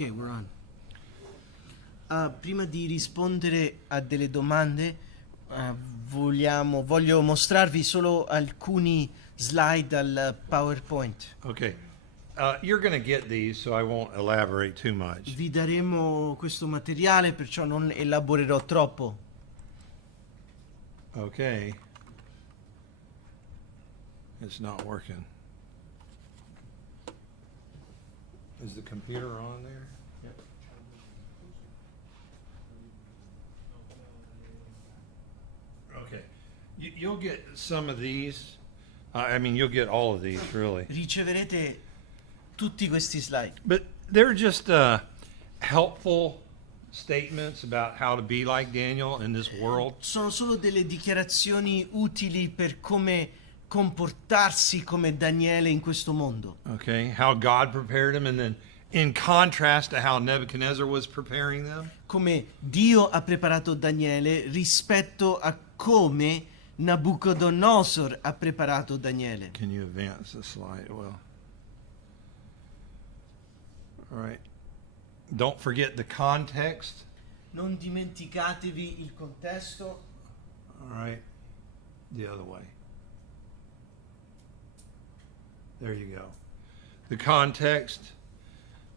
Ok, we're on. Prima di rispondere a delle domande, voglio mostrarvi solo alcuni slide dal PowerPoint. Okay. You're going to get these, so I won't elaborate too much. Vi daremo questo materiale, perciò non elaborerò troppo. Okay. It's not working. Is the computer on there? Yep. Okay. You'll get some of these. You'll get all of these, really. Riceverete tutti questi slide. But they're just helpful statements about how to be like Daniel in this world. Sono solo delle dichiarazioni utili per come comportarsi come Daniele in questo mondo. Okay, how God prepared him, and then in contrast to how Nebuchadnezzar was preparing them. Come Dio ha preparato Daniele rispetto a come Nabucodonosor ha preparato Daniele. Can you advance the slide? Well, all right. Don't forget the context. Non dimenticatevi il contesto. All right. The other way. There you go. The context.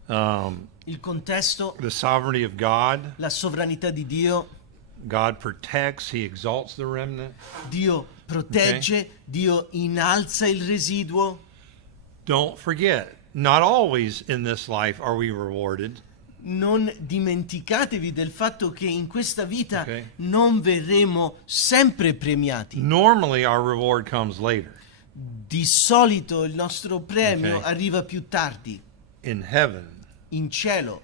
Il contesto, The sovereignty of God. la sovranità di Dio. God protects, he exalts the remnant. Dio protegge, Okay. Dio innalza il residuo. Don't forget, not always in this life are we rewarded. Non dimenticatevi del fatto che in questa vita Okay. non verremo sempre premiati. Normally our reward comes later, Di solito il nostro premio Okay. arriva più tardi, in heaven. in cielo.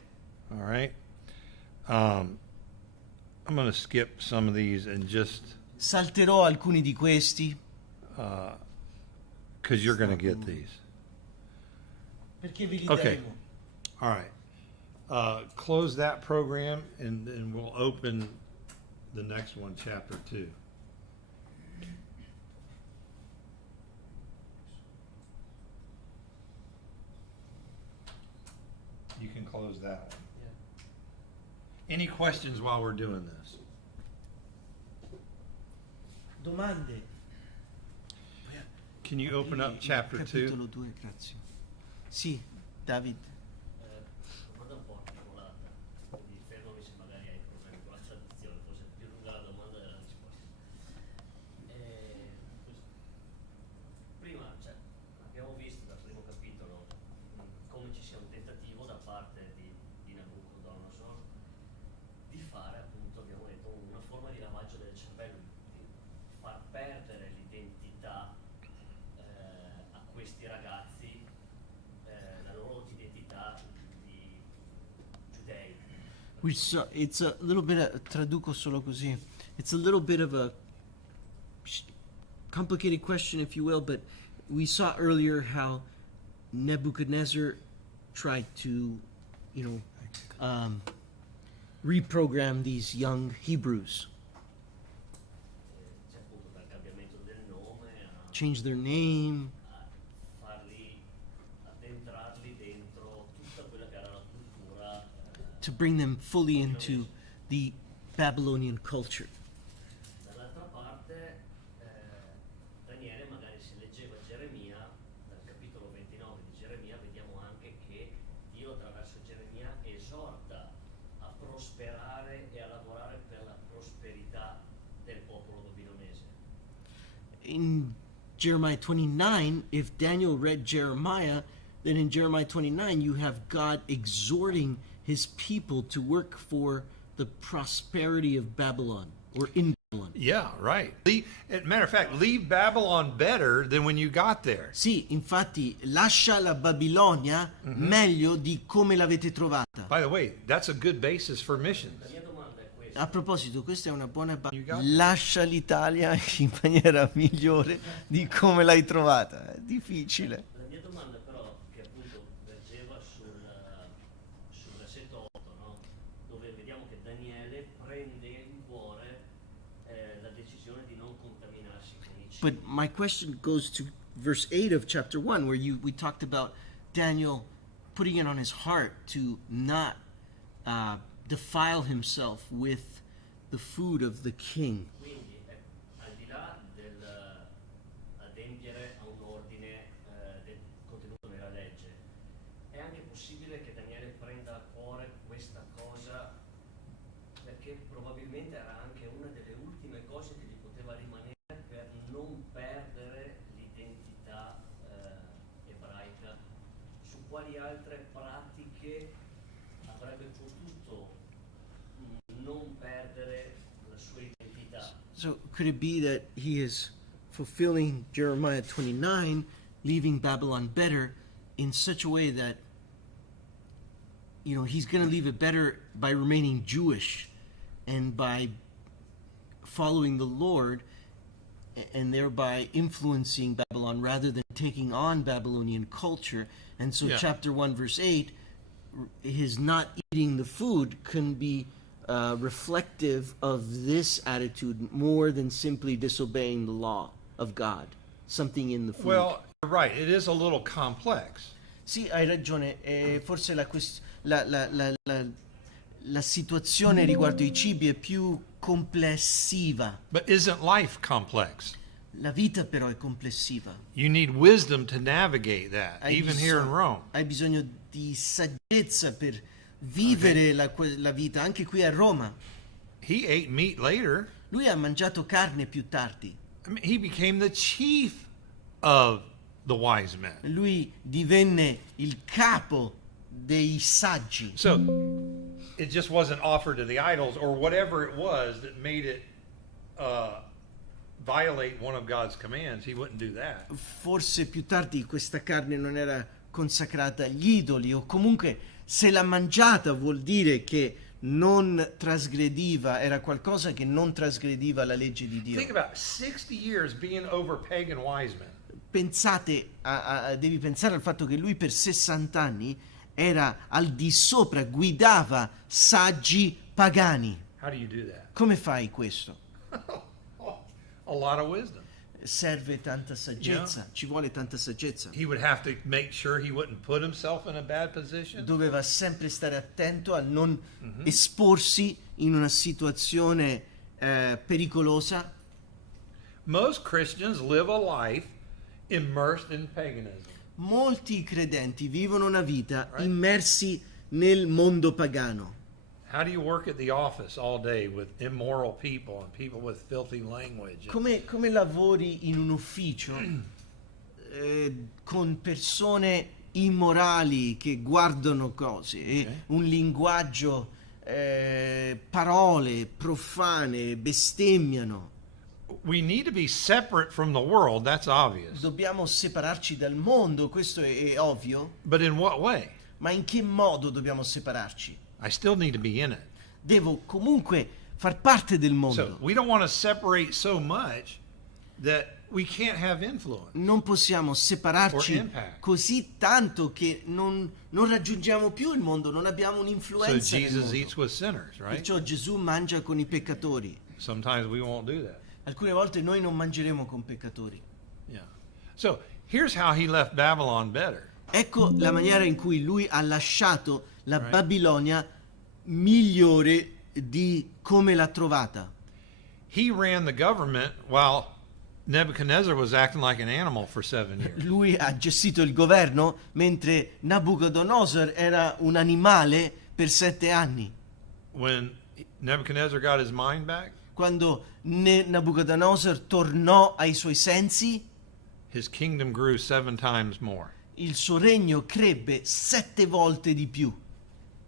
All right. I'm going to skip some of these and just Salterò alcuni di questi because you're going to get these. perché ve li Okay. daremo. All right. Close that program and then we'll open the next one, chapter 2. You can close that one. Any questions while we're doing this? Domande? Can you open up chapter 2? Capitolo 2, grazie. Sì, David. Domanda un po' articolata, quindi fermami se magari hai problemi con la traduzione, forse è più lunga la domanda della risposta. Prima, abbiamo visto dal primo capitolo come ci sia un tentativo da parte di Nabucodonosor di fare, appunto, abbiamo detto, una forma di lavaggio del cervello, di far perdere l'identità a questi ragazzi, la loro identità di giudei. It's a little bit, traduco solo così. It's a little bit of a complicated question, if you will, but we saw earlier how Nebuchadnezzar tried to, reprogram these young Hebrews, C'è appunto dal cambiamento del nome change their name, a farli, addentrarli dentro tutta quella che era la cultura. to bring them fully into the Babylonian culture. Dall'altra parte, Daniele, magari se leggeva Geremia, dal capitolo 29 di Geremia, vediamo anche che Dio attraverso Geremia esorta a prosperare e a lavorare per la prosperità del popolo babilonese. In Jeremiah 29, if Daniel read Jeremiah, then in Jeremiah 29 you have God exhorting his people to work for the prosperity of Babylon, or in Babylon. Yeah, right. Matter of fact, leave Babylon better than when you got there. Sì, infatti, lascia la Babilonia meglio di come l'avete trovata. By the way, that's a good basis for missions. La mia domanda è questa. A proposito, questa è una buona You got it. lascia l'Italia in maniera migliore di come l'hai trovata. È difficile. La mia domanda però, che appunto vergeva sul versetto 8, no? Dove vediamo che Daniele prende in cuore la decisione di non contaminarsi con i cibi. But my question goes to verse 8 of chapter 1, where we talked about Daniel putting it on his heart to not defile himself with the food of the king. Quindi, al di là dell'adempiere a un ordine del contenuto nella legge, è anche possibile che Daniele prenda a cuore questa cosa perché probabilmente era anche una delle ultime cose che gli poteva rimanere per non perdere l'identità ebraica. Su quali altre pratiche avrebbe potuto non perdere la sua identità? So could it be that he is fulfilling Jeremiah 29, leaving Babylon better, in such a way that, you know, he's going to leave it better by remaining Jewish and by following the Lord and thereby influencing Babylon rather than taking on Babylonian culture. And so Yeah. chapter 1 verse 8, his not eating the food can be reflective of this attitude more than simply disobeying the law of God, something in the food. Well, you're right. It is a little complex. Sì, hai ragione, forse la situazione riguardo i cibi è più complessiva. But isn't life complex? La vita però è complessiva. You need wisdom to navigate that, even here in Rome. Hai bisogno di saggezza per vivere la vita, anche qui a Roma. He ate meat later. Lui ha mangiato carne più tardi. I mean, he became the chief of the wise men. Lui divenne il capo dei saggi. So it just wasn't offered to the idols or whatever it was that made it violate one of God's commands. He wouldn't do that. Forse più tardi questa carne non era consacrata agli idoli, o comunque se l'ha mangiata vuol dire che non trasgrediva, era qualcosa che non trasgrediva la legge di Dio. Think about 60 years being over pagan wise men. Pensate, devi pensare al fatto che lui per 60 anni era al di sopra, guidava saggi pagani. How do you do that? Come fai questo? A lot of wisdom. Serve tanta saggezza, ci vuole tanta saggezza. He would have to make sure he wouldn't put himself in a bad position. Doveva sempre stare attento a non esporsi in una situazione pericolosa. Most Christians live a life immersed in paganism. Molti credenti vivono una vita immersi nel mondo pagano. How do you work at the office all day with immoral people and people with filthy language? Come lavori in un ufficio con persone immorali che guardano cose, e un linguaggio, parole profane, bestemmiano. We need to be separate from the world, that's obvious. Dobbiamo separarci dal mondo, questo è ovvio, But in what way? ma in che modo dobbiamo separarci? I still need to be in it. Devo comunque far parte del mondo. So we don't want to separate so much that we can't have influence. Non possiamo Or separarci impact. così tanto che non raggiungiamo più il mondo, non abbiamo So un'influenza nel Jesus mondo. eats with sinners, right? Perciò Gesù mangia con i peccatori. Sometimes we won't do that. Alcune volte noi non mangeremo con peccatori. Yeah. So here's how he left Babylon better. Ecco la maniera in cui lui ha lasciato la Right. Babilonia migliore di come l'ha trovata. He ran the government while Nebuchadnezzar was acting like an animal for 7 years. Lui ha gestito il governo mentre Nabucodonosor era un animale per 7 anni. When Nebuchadnezzar got his mind back, Quando Nabucodonosor tornò ai suoi sensi, his kingdom grew 7 times more, il suo regno crebbe 7 volte di più,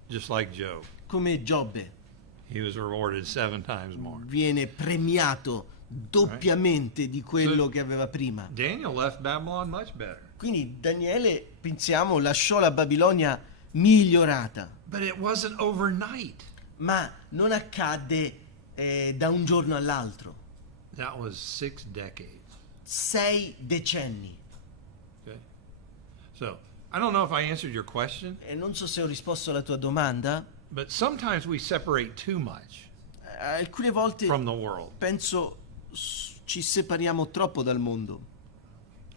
just like Job. come Giobbe. He was rewarded 7 times more. Viene premiato doppiamente di quello che aveva prima. Daniel left Babylon much better. Quindi Daniele, pensiamo, lasciò la Babilonia migliorata, But it wasn't overnight. ma non accadde da un giorno all'altro. That was 6 decades. 6 decenni. Okay? So, I don't know if I answered your question, E non so se ho risposto alla tua domanda. but sometimes we separate too much Alcune volte from the world. penso ci separiamo troppo dal mondo.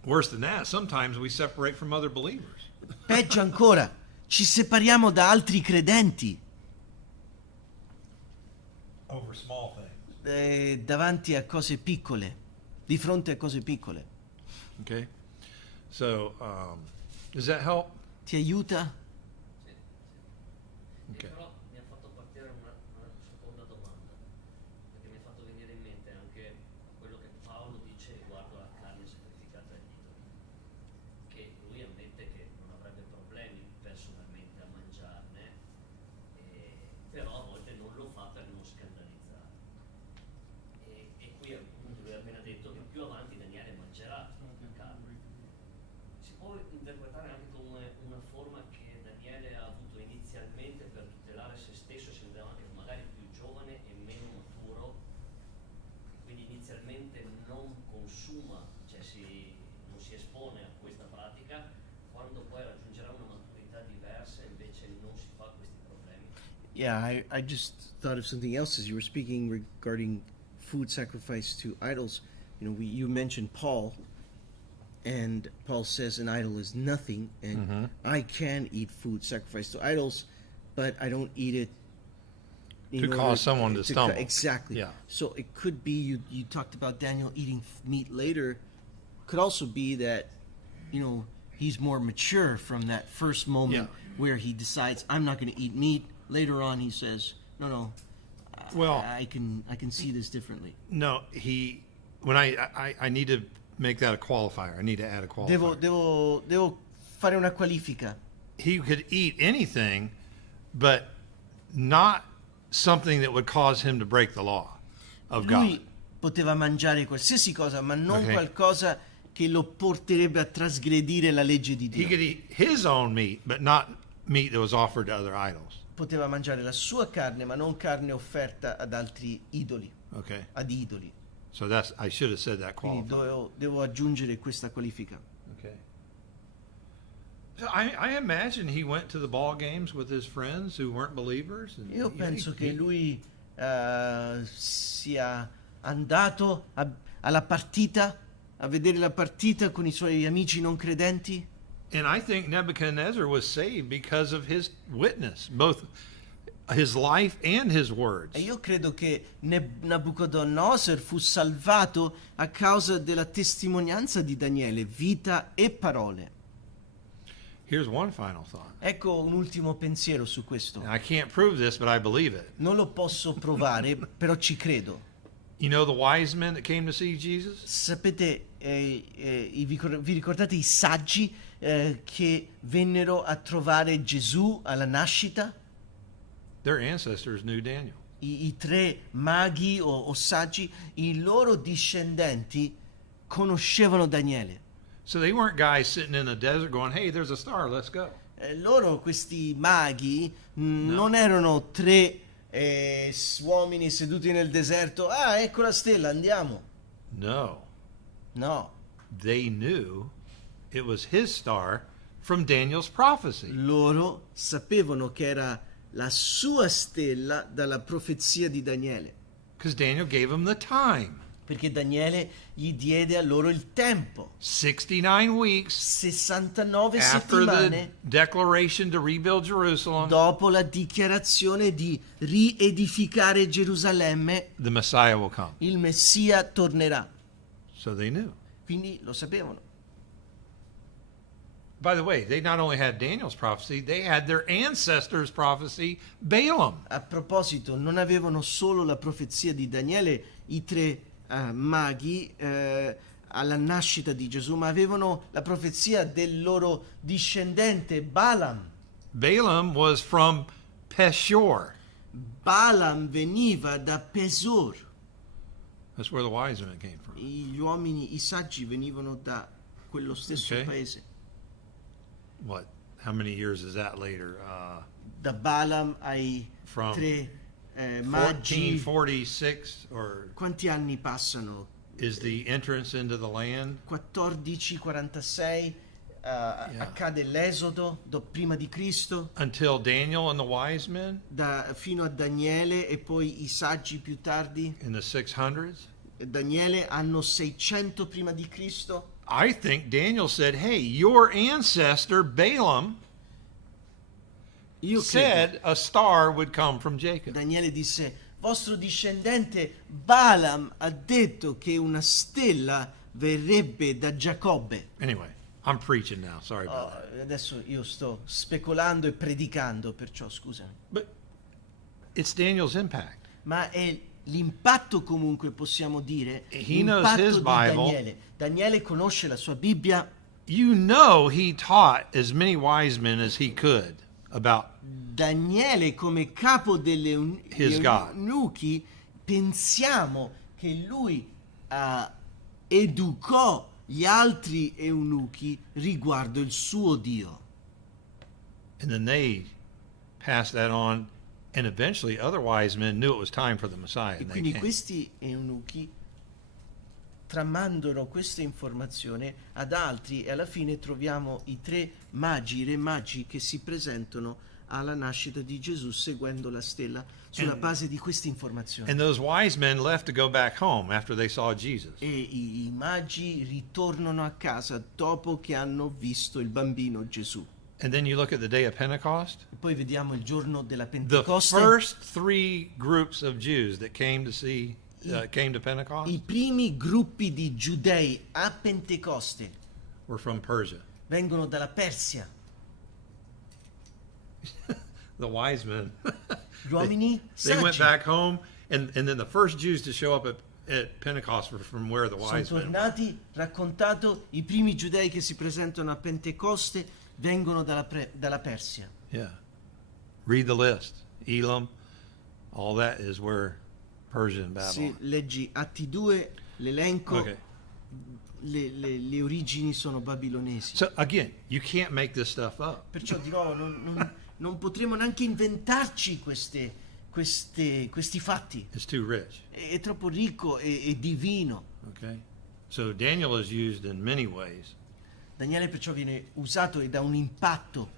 Worse than that, sometimes we separate from other believers. Peggio ancora, ci separiamo da altri credenti Over small things. davanti a cose piccole, di fronte a cose piccole. Okay. So, does that help? Ti aiuta? Sì, sì. Ok. E però mi ha fatto partire una seconda domanda, perché mi ha fatto venire in mente anche quello che Paolo dice riguardo alla carne sacrificata agli idoli, che lui ammette che non avrebbe problemi personalmente a mangiarne, però a volte non lo fa per non scandalizzare. E qui appunto lui ha appena detto che più avanti Daniele mangerà la carne. Si può interpretare anche come una forma che Daniele ha avuto inizialmente per tutelare se stesso, si vedeva anche magari più giovane e meno maturo, quindi inizialmente non consuma, cioè non si espone a questa pratica, quando poi raggiungerà una maturità diversa invece non si fa questi problemi. Yeah, I just thought of something else as you were speaking regarding food sacrifice to idols. You know, you mentioned Paul, and Paul says an idol is nothing, and I can eat food sacrificed to idols, but I don't eat it in To order cause someone to stumble. Exactly. Yeah. So it could be you talked about Daniel eating meat later. Could also be that, you know, he's more mature from that first moment where he decides I'm not going to eat meat. Later on, he says, no, Well- I can see this differently. No, when I need to make that a qualifier. I need to add a qualifier. Devo fare una qualifica. He could eat anything, but not something that would cause him to break the law of Lui God. poteva mangiare qualsiasi cosa, ma non Ok. qualcosa che lo porterebbe a trasgredire la legge di He Dio. could eat his own meat, but not meat that was offered to other idols. Poteva mangiare la sua carne, ma non carne offerta ad altri idoli, Okay. ad idoli. So I should have said that Quindi qualifier. devo aggiungere questa qualifica. Okay. So I imagine he went to the ball games with his friends who weren't believers. And, Io penso che lui sia andato alla partita, a vedere la partita con i suoi amici non credenti. And I think Nebuchadnezzar was saved because of his witness, both his life and his words. E io credo che Nabucodonosor fu salvato a causa della testimonianza di Daniele, vita e parole. Here's one final thought. Ecco un ultimo pensiero su questo. And I can't prove this, but I believe it. Non lo posso provare, però ci credo. You know the wise men that came to see Jesus? Sapete, vi ricordate i saggi che vennero a trovare Gesù alla nascita? Their ancestors knew Daniel. I tre maghi o saggi, i loro discendenti conoscevano Daniele. So they weren't guys sitting in the desert going, hey, there's a star, let's go. Loro, questi maghi, non erano tre uomini seduti nel deserto. Ah, ecco la stella, andiamo. No. No, They knew it was his star from Daniel's prophecy. loro sapevano che era la sua stella dalla profezia di Daniele, Because Daniel gave them the time. perché Daniele gli diede a loro il tempo. 69 weeks 69 after the settimane declaration to rebuild Jerusalem, dopo la dichiarazione di riedificare Gerusalemme, the Messiah will come. il Messia tornerà. So they knew. Quindi lo sapevano. By the way, they not only had Daniel's prophecy, they had their ancestors' prophecy, Balaam. A proposito, non avevano solo la profezia di Daniele, i tre maghi alla nascita di Gesù, ma avevano la profezia del loro discendente Balaam. Balaam was from Peshur. Balaam veniva da Pesor. That's where the wise men came from. Gli uomini, i saggi venivano da quello stesso Ok. paese. What? How many years is that later? Da Balaam ai From tre magi. 1446, or Quanti anni passano? is the entrance into the land? 1446 accade l'esodo prima di Cristo, Until Daniel and the wise men fino a Daniele e poi i saggi più tardi. in the 600s? Daniele anno 600 prima di Cristo. I think Daniel said, hey, your ancestor Balaam Io said a star would come from Jacob. Daniele disse, vostro discendente Balaam ha detto che una stella verrebbe da Giacobbe. Anyway, I'm preaching now. Sorry about that. Adesso io sto speculando e predicando, perciò scusami. But it's Daniel's impact. Ma è l'impatto, comunque possiamo dire, He knows l'impatto his di Bible. Daniele. Daniele conosce la sua Bibbia. You know he taught as many wise men as he could about Daniele, come capo delle His God. eunuchi, pensiamo che lui educò gli altri eunuchi riguardo il suo Dio. and then they passed that on, and eventually other wise men knew it was time for the Messiah, E and they quindi came. questi eunuchi tramandano questa informazione ad altri, e alla fine troviamo i tre magi, i re magi, che si presentano alla nascita di Gesù seguendo la stella sulla And- base di questa informazione. And those wise men left to go back home after they saw Jesus. E i magi ritornano a casa dopo che hanno visto il bambino Gesù. And then you look at the day of Pentecost. E poi vediamo il giorno della The Pentecoste. first three groups of Jews that came to Pentecost I primi gruppi di giudei a Pentecoste were from Persia. vengono dalla Persia. The wise men. Gli uomini They went saggi back home, and then the first Jews to show up at Pentecost were from where the sono wise men were. tornati, raccontato, i primi giudei che si presentano a Pentecoste vengono dalla Persia. Yeah. Read the list. Elam, all that is where Persia and Se Babylon. leggi Atti 2, l'elenco, Okay. le origini sono babilonesi. So again, you can't make this stuff up. Perciò di nuovo non potremo neanche inventarci questi fatti. It's too rich. È troppo ricco e divino. Okay. So Daniel is used in many ways. Daniele perciò viene usato ed ha un impatto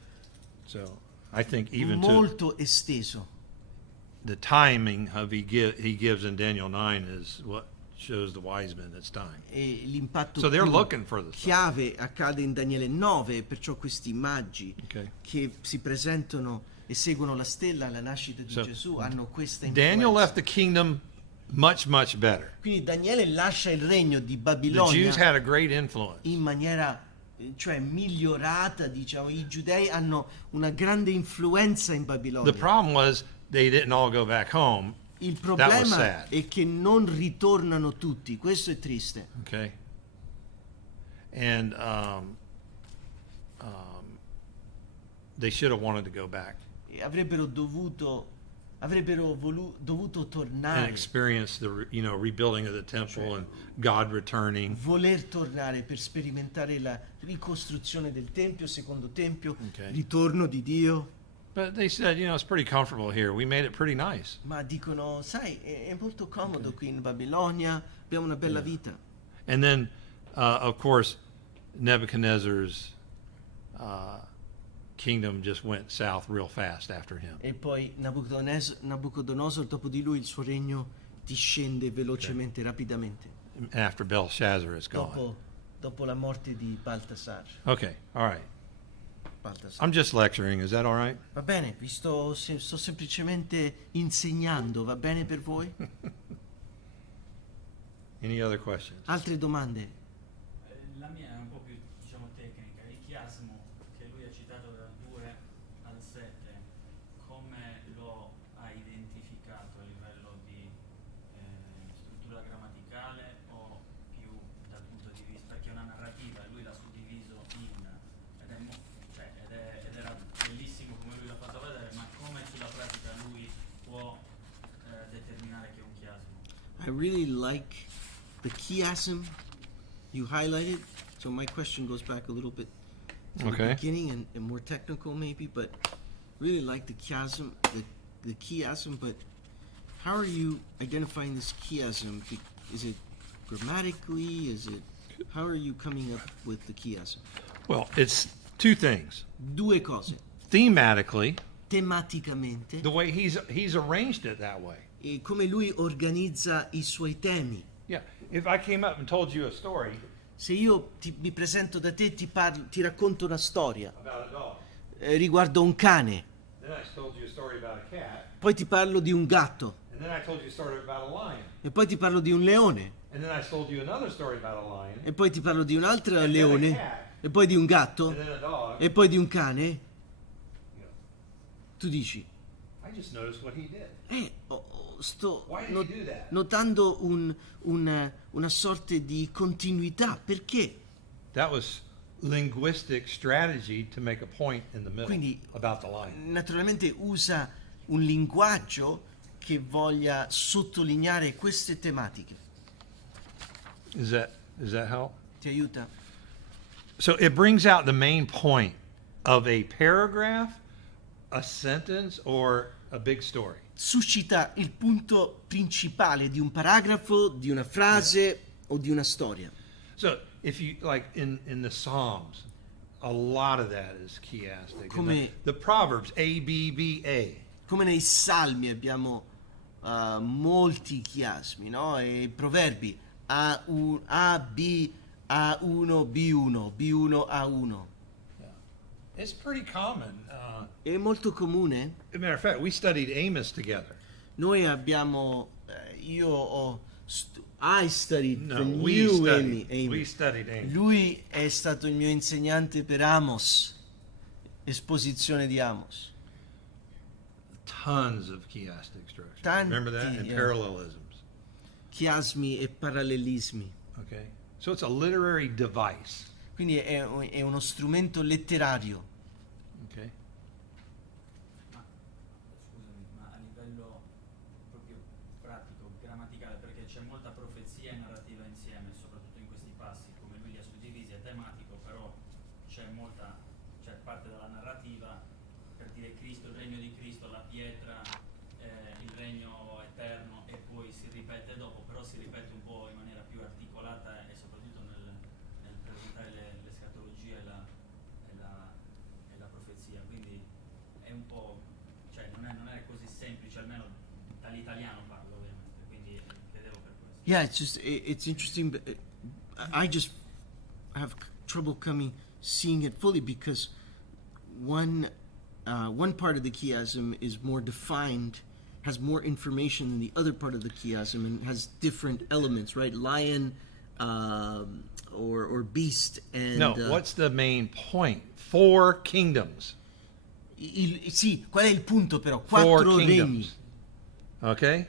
So I think even to molto esteso. the timing of he gives in Daniel 9 is what shows the wise men it's time. E l'impatto So they're più looking for the sign. chiave accade in Daniele 9, perciò questi magi Okay. che si presentano e seguono la stella alla nascita di So, Gesù hanno questa Daniel influenza. left the kingdom much better. Quindi Daniele lascia il regno di The Babilonia Jews had a great influence. in maniera cioè migliorata, diciamo. I giudei hanno una grande influenza in Babilonia. The problem was they didn't all go back home. Il was problema sad. è che non ritornano tutti, questo è triste. Okay. And they should have wanted to go back E avrebbero dovuto and tornare, experience the rebuilding of the temple and God returning. voler tornare per sperimentare la ricostruzione del Tempio, secondo Tempio, Okay. ritorno di Dio. But they said, it's pretty comfortable here. We made it pretty nice. Ma dicono, sai, è molto comodo qui in Babilonia, abbiamo una bella vita. And then, of course, Nebuchadnezzar's kingdom just went south real fast after him. E poi Nabucodonosor, dopo di lui, il suo regno discende velocemente, rapidamente, After Belshazzar is gone. dopo la morte di Baltasar. Okay, all right. I'm just lecturing. Is that all right? Va bene, sto semplicemente insegnando, va bene per voi? Any other questions? Altre domande? La mia è un po' più, diciamo, tecnica. Il chiasmo che lui ha citato dal 2 al 7, come lo ha identificato a livello di struttura grammaticale o più dal punto di vista, perché è una narrativa e lui l'ha suddiviso ed era bellissimo come lui l'ha fatto vedere, ma come sulla pratica lui può determinare che è un chiasmo? I really like the chiasm you highlighted. So my question goes back a little bit to Okay. the beginning and more technical maybe, but really like the chiasm, the chiasm. But how are you identifying this chiasm? Is it grammatically? How are you coming up with the chiasm? Well, it's two things. Due cose. Thematically, Tematicamente, the way he's arranged it that way. e come lui organizza i suoi temi. Yeah. If I came up and told you a story Se io mi presento da te, ti racconto una storia about a dog, riguardo un cane, Then I told you a story about a cat. Poi ti parlo di un gatto. And then I told you a story about a lion. E poi ti parlo di un leone. And then I told you another story about a lion. E poi ti parlo di un altro And then a leone. cat. E poi di un gatto. And then a dog. E poi di un cane. You know, Tu dici, I just noticed what he did. sto Why did he do that? notando una sorta di continuità. Perché? That was linguistic strategy to make a point in the middle Quindi, about the lion. naturalmente usa un linguaggio che voglia sottolineare queste tematiche. Does that help? Ti aiuta? So it brings out the main point of a paragraph, a sentence, or a big story. Suscita il punto principale di un paragrafo, di una frase o di una storia. So if you like in the Psalms, a lot of that is chiastic. And Come- the Proverbs, A, B, B, A. Come nei Salmi abbiamo molti chiasmi, no? E i proverbi A, B, A1, B1, B1, A1. It's pretty common. È molto comune. As a matter of fact, we studied Amos together. Noi abbiamo, I studied No, from we you, studied. Amy. We studied Amos. Lui è stato il mio insegnante per Amos, Esposizione di Amos. Tons of chiastic structure. Tanti, Remember that? And yeah. parallelisms. Chiasmi e parallelismi. Okay. So it's a literary device. Quindi è uno strumento letterario. Okay. Scusami, ma a livello proprio pratico, grammaticale, perché c'è molta profezia e narrativa insieme, soprattutto in questi passi, come lui li ha suddivisi, è tematico, però c'è parte della narrativa per dire Cristo, il regno di Cristo, la pietra, il regno eterno, e poi si ripete dopo, però si ripete un po' in maniera più articolata e soprattutto nel presentare le escatologie e la profezia, quindi è un po', cioè non è così semplice, almeno dall'italiano parlo ovviamente, quindi credevo per questo. Yeah, it's interesting. But I just have trouble seeing it fully because one part of the chiasm is more defined, has more information than the other part of the chiasm, and has different elements, right? Lion, or beast, and No, what's the main point? 4 kingdoms. sì, qual è il punto però? 4 4 regni. kingdoms. Okay?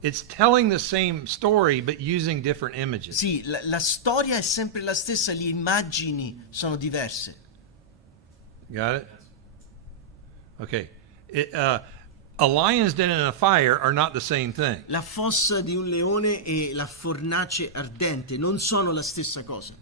It's telling the same story but using different images. Sì, la storia è sempre la stessa, le immagini sono diverse. Got it? Okay. A lion's den and a fire are not the same thing. La fossa di un leone e la fornace ardente non sono la stessa cosa,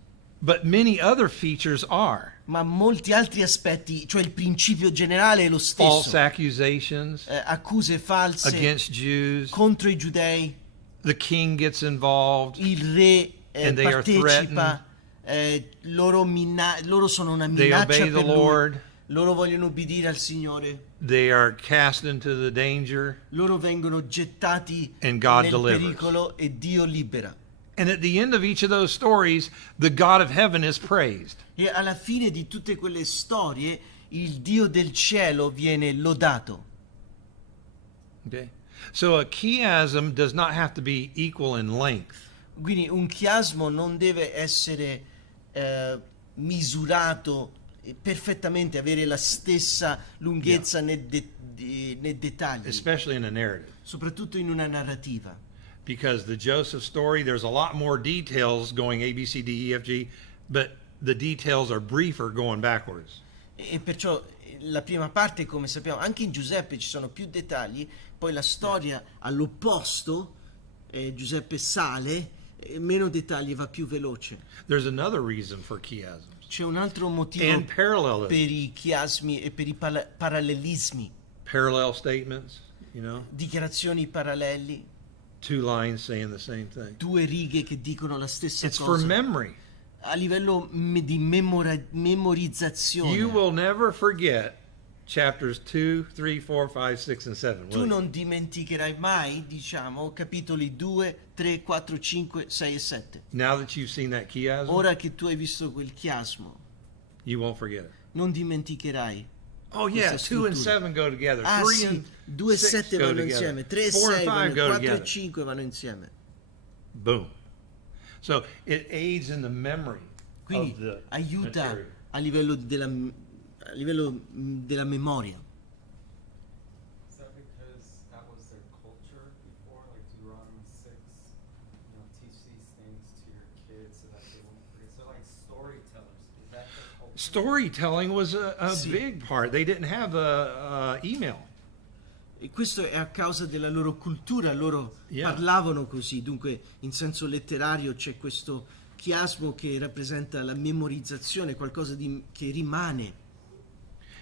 But many other features are. ma molti altri aspetti, cioè il principio generale è lo False stesso. accusations Accuse false against Jews. contro i giudei, The king gets involved. il re And they are partecipa, loro sono una They minaccia obey the per lui, Lord. loro vogliono obbedire al Signore, They are cast into the danger. loro vengono gettati And God nel delivers. pericolo e Dio libera. And at the end of each of those stories, the God of heaven is praised. E alla fine di tutte quelle storie il Dio del cielo viene lodato. Okay? So a chiasm does not have to be equal in length. Quindi un chiasmo non deve essere misurato perfettamente, avere la stessa lunghezza nei dettagli, Especially in a narrative. soprattutto in una narrativa. Because the Joseph story, there's a lot more details going A, B, C, D, E, F, G, but the details are briefer going backwards. E perciò la prima parte, come sappiamo, anche in Giuseppe ci sono più dettagli, poi la storia all'opposto, Giuseppe sale, meno dettagli, va più veloce. There's another reason for chiasms. C'è un altro motivo And parallelism. per i chiasmi e per i parallelismi, Parallel statements, you know, dichiarazioni paralleli, 2 lines saying the same thing. 2 righe che dicono la stessa It's for cosa. memory. A livello di memorizzazione. You will never forget chapters 2, 3, 4, 5, 6, and 7. Tu non dimenticherai mai, diciamo, capitoli 2, 3, 4, 5, 6 e 7. Now that you've seen that chiasm, Ora che tu hai visto quel chiasmo, you won't forget it. non dimenticherai. Oh yeah, questa 2 and struttura. 7 go together. Ah 3 sì, and 2 e 6 7 go vanno together. insieme, 3 e 4 and 6 5 vanno, go 4 e together. 5 vanno insieme. Boom. So it aids in the memory Quindi of the aiuta material. a livello della memoria. Is that because that was their culture before, like Deuteronomy 6, teach these things to your kids so that they won't forget? So like storytellers, is that the culture? Storytelling was a Sì. big part. They didn't have email. E questo è a causa della loro cultura, loro Yeah. parlavano così, dunque in senso letterario c'è questo chiasmo che rappresenta la memorizzazione, qualcosa che rimane.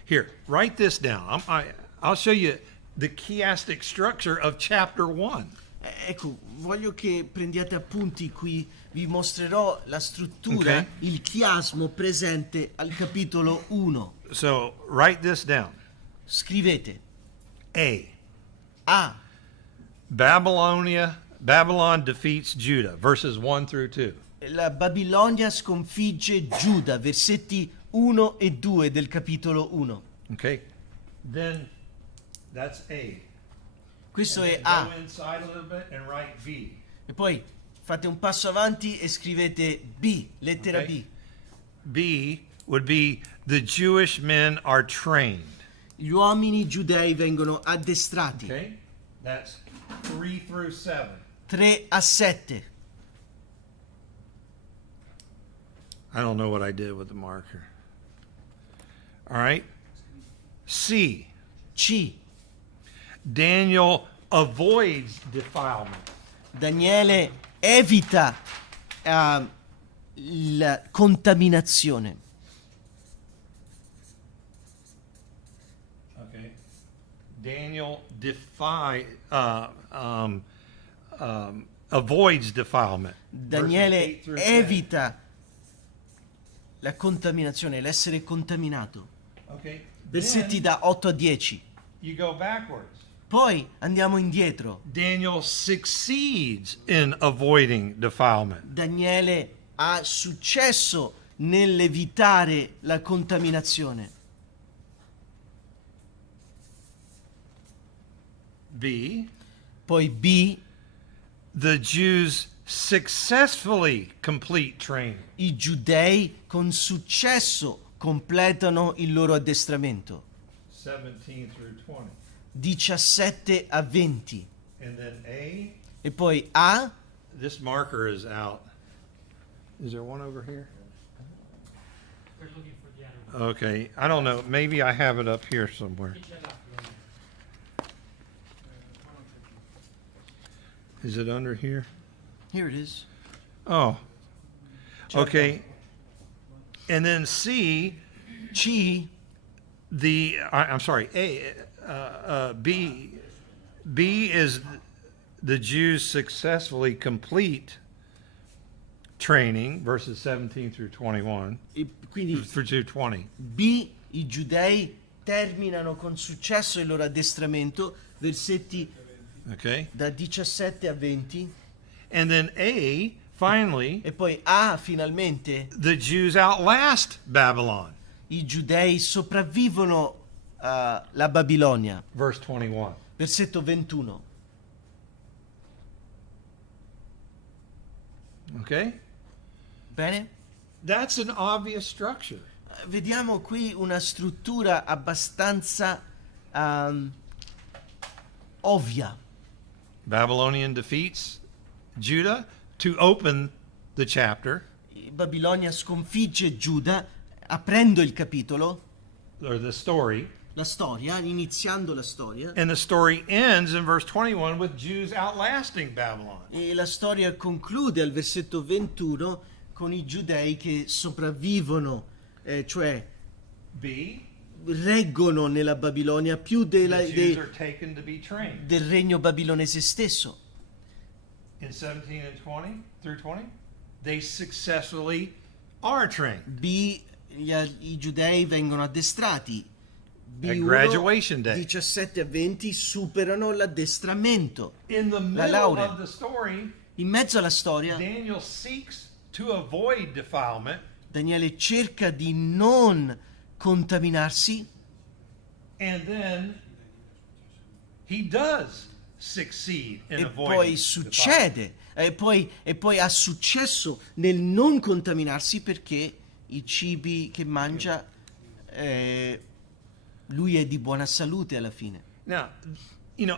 Here, write this down. I'll show you the chiastic structure of chapter 1. Ecco, voglio che prendiate appunti qui, vi mostrerò la struttura, Ok. il chiasmo presente al capitolo 1. So write this down. Scrivete A. Babylon defeats Judah, verses 1 through 2. La Babilonia sconfigge Giuda, versetti 1 e 2 del capitolo 1. Okay? Then that's A. Questo And è then A. go inside a little bit and write B. E poi fate un passo avanti e scrivete B, lettera Okay. B. B would be the Jewish men are trained. Gli uomini giudei vengono addestrati. Okay? That's 3 through 7. 3 a 7. I don't know what I did with the marker. All right? C. C. Daniel avoids defilement. Daniele evita la contaminazione. Okay. Daniel avoids defilement. Daniele Verses 8 through 10. evita la contaminazione, l'essere contaminato. Okay. Versetti Then da 8 a 10. you go backwards. Poi andiamo indietro. Daniel succeeds in avoiding defilement. Daniele ha successo nell'evitare la contaminazione. B. Poi B, The Jews successfully complete training. i giudei con successo completano il loro addestramento. 17 through 20. 17 a 20. And then A. E poi A, This marker is out. Is there one over here? We're looking for the other one. Okay. I don't know. Maybe I have it up here somewhere. Chi ce l'ha? Is it under here? here it is. Oh. Okay. And then C, C, I'm sorry, B is the Jews successfully complete training, verses 17 through 21, e quindi through 20. B, i giudei terminano con successo il loro addestramento, versetti Okay. da 17 a 20. And then A, finally, E poi A, finalmente, the Jews outlast Babylon, i giudei sopravvivono la Babilonia. verse 21. Versetto 21. Okay? Bene? That's an obvious structure. Vediamo qui una struttura abbastanza ovvia. Babylonian defeats Judah to open the chapter, Babilonia sconfigge Giuda, aprendo il capitolo, or the story, la storia, iniziando la storia. and the story ends in verse 21 with Jews outlasting Babylon. E la storia conclude al versetto 21 con i giudei che sopravvivono, cioè B, reggono nella Babilonia più the Jews are taken to be trained. del regno babilonese stesso. In 17 and 20 through 20, they successfully are trained. B, i giudei vengono addestrati. At B1, graduation day. 17 a 20 superano l'addestramento. In the middle laurea. of the story, In mezzo alla storia, Daniel seeks to avoid defilement, Daniele cerca di non contaminarsi And then he does succeed in E avoiding poi the succede, e poi ha successo nel non contaminarsi perché i cibi che mangia, lui è di buona salute alla fine. Now,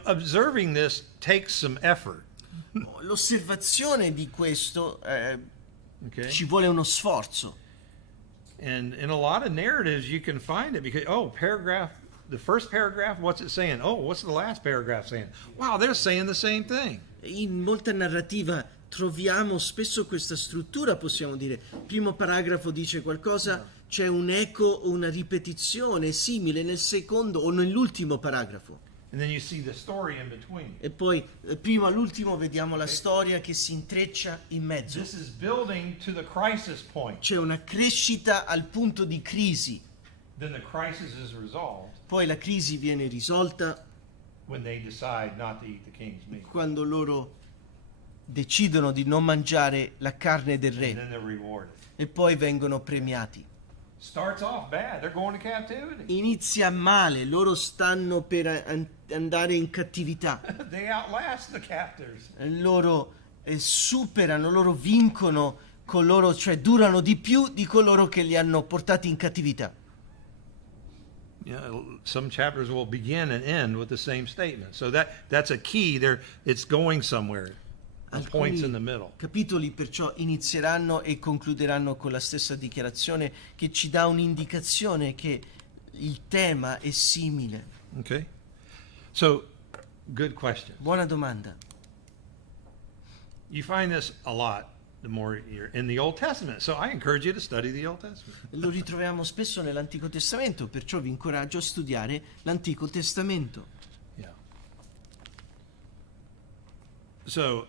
observing this takes some effort. L'osservazione di questo Okay. ci vuole uno sforzo. And in a lot of narratives, you can find it because, the first paragraph, what's it saying? Oh, what's the last paragraph saying? Wow, they're saying the same thing. In molta narrativa troviamo spesso questa struttura, possiamo dire. Primo paragrafo dice qualcosa, c'è un eco o una ripetizione simile nel secondo o nell'ultimo paragrafo. And then you see the story in between. E poi primo all'ultimo vediamo la storia che si intreccia in mezzo. This is building to the crisis point. C'è una crescita al punto di crisi. Then the crisis is resolved Poi la crisi viene risolta when they decide not to eat the king's meat. quando loro decidono di non mangiare la carne del And re then they're rewarded. e poi vengono premiati. Starts off bad. They're going to captivity. Inizia male, loro stanno per andare in cattività. They outlast the captors. Loro superano, loro vincono coloro, cioè durano di più di coloro che li hanno portati in cattività. Some chapters will begin and end with the same statement. So that's a key there. It's going somewhere. The point's in the middle. Capitoli perciò inizieranno e concluderanno con la stessa dichiarazione che ci dà un'indicazione che il tema è simile. Okay. So, good question. Buona domanda. You find this a lot the more you're in the Old Testament. So I encourage you to study the Old Testament. Lo ritroviamo spesso nell'Antico Testamento, perciò vi incoraggio a studiare l'Antico Testamento. Yeah. So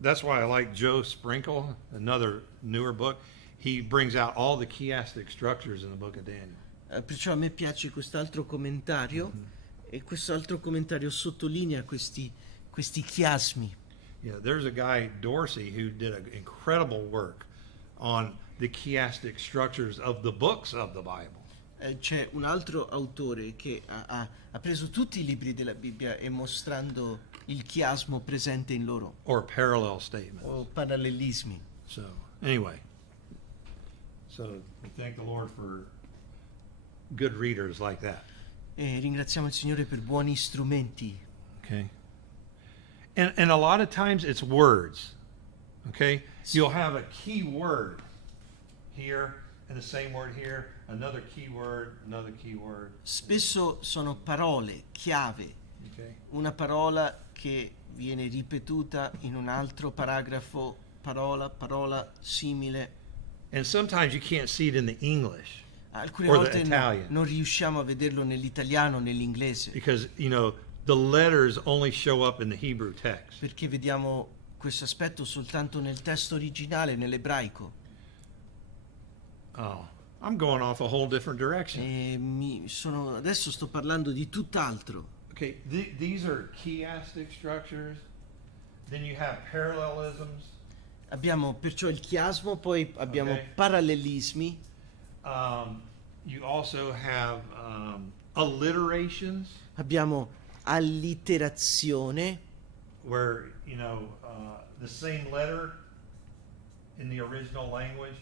that's why I like Joe Sprinkle, another newer book. He brings out all the chiastic structures in the book of Daniel. Perciò a me piace quest'altro commentario e quest'altro commentario sottolinea questi chiasmi. Yeah, there's a guy, Dorsey, who did an incredible work on the chiastic structures of the books of the Bible. C'è un altro autore che ha preso tutti i libri della Bibbia e mostrando il chiasmo presente in loro, Or parallel statements. o parallelismi. So, anyway. So, we thank the Lord for good readers like that. E ringraziamo il Signore per buoni strumenti. Okay. And a lot of times it's words. Okay? You'll have a key word here, and the same word here, another key word, another key word. Spesso sono parole, chiave, Okay? una parola che viene ripetuta in un altro paragrafo, parola simile. And sometimes you can't see it in the English Alcune or the volte Italian. non riusciamo a vederlo nell'italiano, nell'inglese, Because, the letters only show up in the Hebrew text. perché vediamo questo aspetto soltanto nel testo originale, nell'ebraico. Oh, I'm going off a whole different direction. E adesso sto parlando di tutt'altro. Okay, these are chiastic structures. Then you have parallelisms. Abbiamo perciò il chiasmo, poi abbiamo Ok. parallelismi, You also have alliterations, abbiamo allitterazione, where the same letter in the original language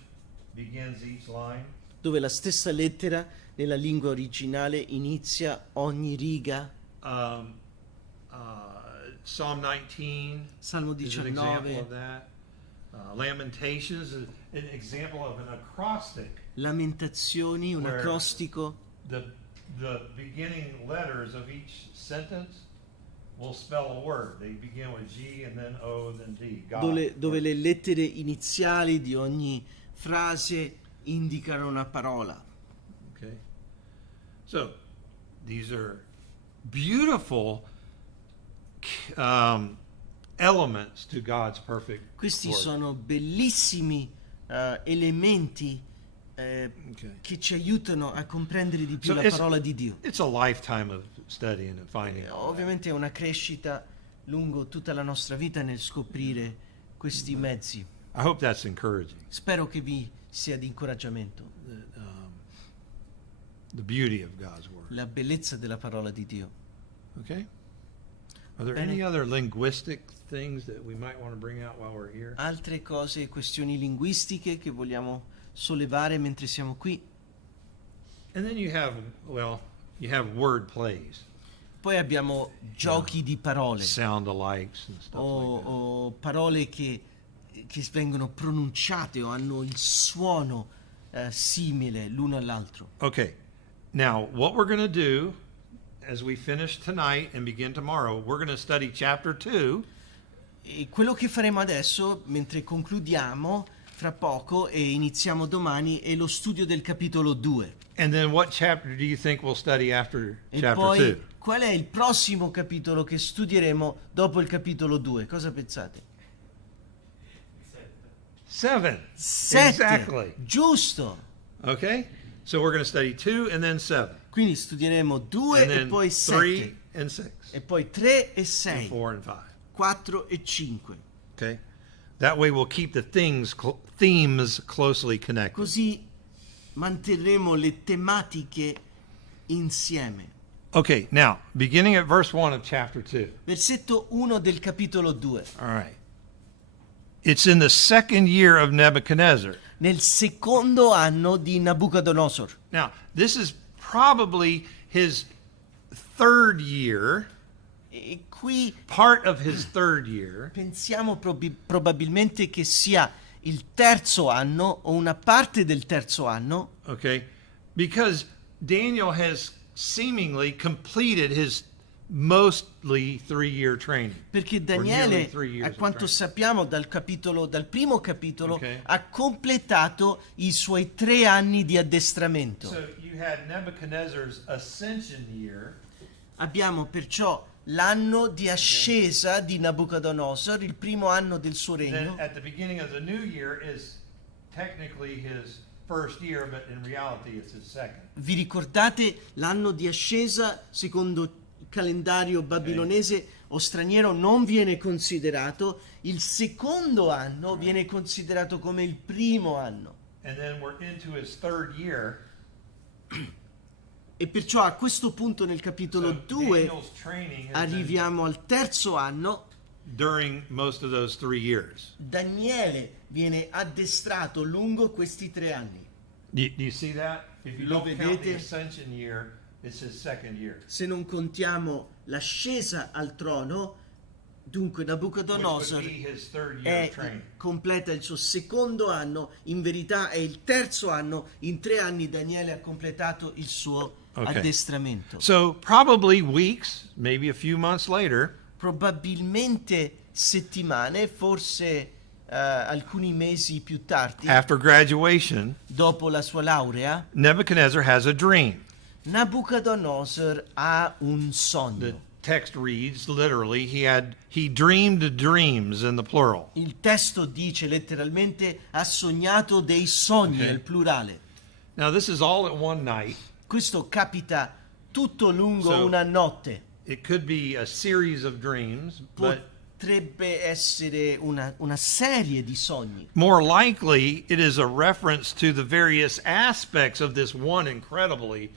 begins each line. dove la stessa lettera nella lingua originale inizia ogni riga. Psalm 19 Salmo is an example 19, of that. Lamentations is an example of an acrostic. Lamentazioni, un Where- acrostico, The beginning letters of each sentence will spell a word. They begin with G and then O, then D. God. dove le lettere iniziali di ogni frase indicano una parola. Okay. So these are beautiful elements to God's perfect Questi word. sono bellissimi elementi Okay. che ci aiutano a comprendere di più So la parola di Dio. It's a lifetime of studying and finding all that. Ovviamente è una crescita lungo tutta la nostra vita nel scoprire questi mezzi. I hope that's encouraging. Spero che vi sia di incoraggiamento. the beauty of God's word. la bellezza della parola di Dio. Okay? Are there Bene. any other linguistic things that we might want to bring out while we're here? Altre cose, questioni linguistiche che vogliamo sollevare mentre siamo qui? And then you have word plays, Poi abbiamo giochi di parole sound alikes and stuff like that. o parole che vengono pronunciate o hanno il suono simile l'uno all'altro. Okay. Now, what we're going to do as we finish tonight and begin tomorrow, we're going to study chapter 2. E quello che faremo adesso, mentre concludiamo fra poco e iniziamo domani, è lo studio del capitolo 2. And then what chapter do you think we'll study after E chapter poi 2? qual è il prossimo capitolo che studieremo dopo il capitolo 2? Cosa pensate? 7. 7. Exactly. Giusto. Okay? So we're going to study 2 and then 7. Quindi studieremo 2 And e then poi 3 7. and 6. E poi 3 e And 6. 4 and 5. 4 e 5. Okay? That way we'll keep the themes closely connected. Così manterremo le tematiche insieme. Okay, now, beginning at verse 1 of chapter 2. Versetto 1 del capitolo 2. All right. It's in the second year of Nebuchadnezzar. Nel secondo anno di Nabucodonosor. Now, this is probably his third year, E qui part of his third year. pensiamo probabilmente che sia il terzo anno o una parte del terzo anno, Okay? Because Daniel has seemingly completed his mostly 3-year training. perché Or Daniele, nearly 3 years a of quanto training. sappiamo dal primo capitolo, Ok. ha completato i suoi 3 anni di addestramento. So you had Nebuchadnezzar's ascension year, Abbiamo perciò l'anno di ascesa di Nabucodonosor, il primo anno del suo then regno. at the beginning of the new year is technically his first year, but in reality it's his second. Vi ricordate l'anno di ascesa secondo il calendario babilonese o straniero non viene considerato, il secondo anno viene considerato come il primo anno. And then we're into his third year. E perciò a questo punto nel capitolo So 2 Daniel's training has been arriviamo al terzo anno. during most of those 3 years. Daniele viene addestrato lungo questi 3 anni. Do you see that? If you Lo don't count the vedete? ascension year, it's his second year. Se non contiamo l'ascesa al trono, dunque Which Nabucodonosor would be his third year of training. completa il suo secondo anno, in verità è il terzo anno, in 3 anni Daniele ha completato il suo Ok. addestramento. So probably weeks, maybe a few months later, Probabilmente settimane, forse alcuni mesi più tardi, after graduation, dopo la sua laurea, Nebuchadnezzar has a dream. Nabucodonosor ha un The sogno. text reads literally, he dreamed dreams in the plural. Il testo dice letteralmente ha sognato dei sogni, Ok. al plurale. Now this is all at one night. Questo capita tutto lungo So- una notte. It could be a series of dreams, but Potrebbe essere una serie di sogni. more likely it is a reference to the various aspects of this one incredibly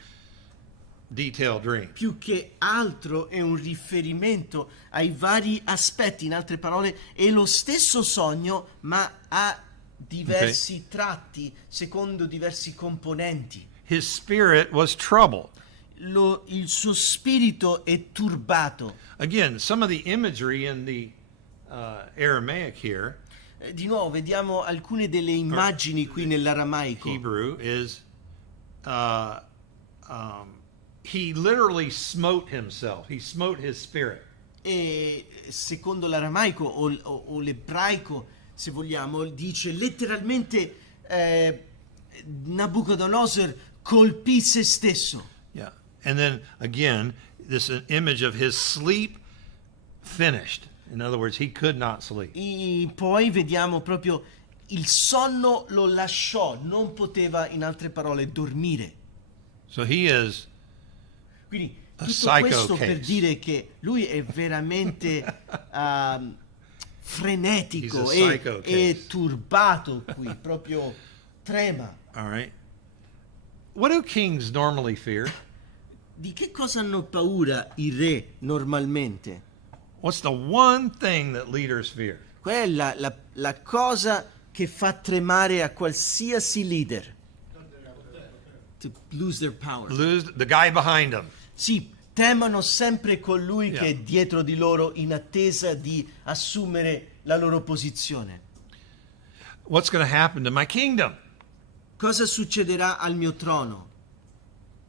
detailed dream. Più che altro è un riferimento ai vari aspetti, in altre parole, è lo stesso sogno, ma ha diversi tratti, secondo diversi componenti. His spirit was troubled. Il suo spirito è turbato. Again, some of the imagery in the Aramaic here, Di nuovo, vediamo alcune delle immagini qui nell'aramaico. Hebrew, is he literally smote himself. He smote his spirit. E secondo l'aramaico o l'ebraico, se vogliamo, dice letteralmente Nabucodonosor colpì se stesso. Yeah. And then again, this image of his sleep finished. In other words, he could not sleep. Poi vediamo proprio il sonno lo lasciò, non poteva, in altre parole, dormire. So he is Quindi A tutto psycho questo per case. dire che lui è veramente frenetico He's a psycho e case. turbato qui, proprio trema. all right. what do kings normally fear? Di che cosa hanno paura i re normalmente? What's the one thing that leaders fear? Quella è la cosa che fa tremare a qualsiasi leader. To lose their power. Lose the guy behind them. Sì, temono sempre colui Yeah. che è dietro di loro in attesa di assumere la loro posizione. What's going to happen to my kingdom? Cosa succederà al mio trono?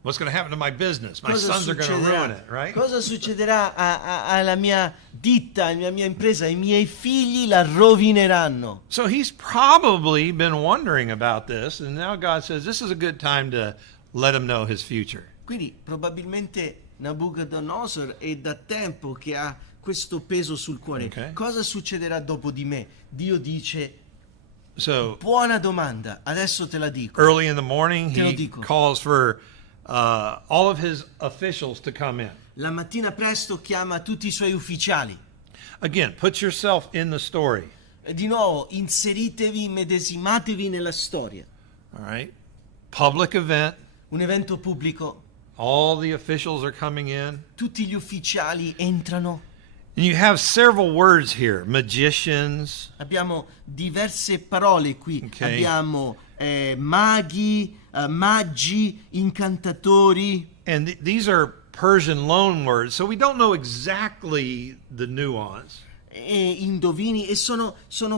What's going to happen to my business? My Cosa sons are going to ruin it, succederà, right? cosa succederà alla mia ditta, alla mia impresa? I miei figli la rovineranno. So he's probably been wondering about this, and now God says this is a good time to let him know his future. Quindi probabilmente Nabucodonosor è da tempo che ha questo peso sul cuore. Ok. Cosa succederà dopo di me? Dio dice, So buona domanda, adesso te la dico. early in the morning, Te lo he dico. calls for all of his officials to come in. La mattina presto chiama tutti i suoi ufficiali. Again, put yourself in the story. E di nuovo, inseritevi, medesimatevi nella storia. All right? Public event. Un evento pubblico, All the officials are coming in. tutti gli ufficiali entrano. And you have several words here. Magicians. Abbiamo diverse parole qui. Ok. Abbiamo maghi, magi, incantatori. And these are Persian loan words, so we don't know exactly the nuance. E indovini, e sono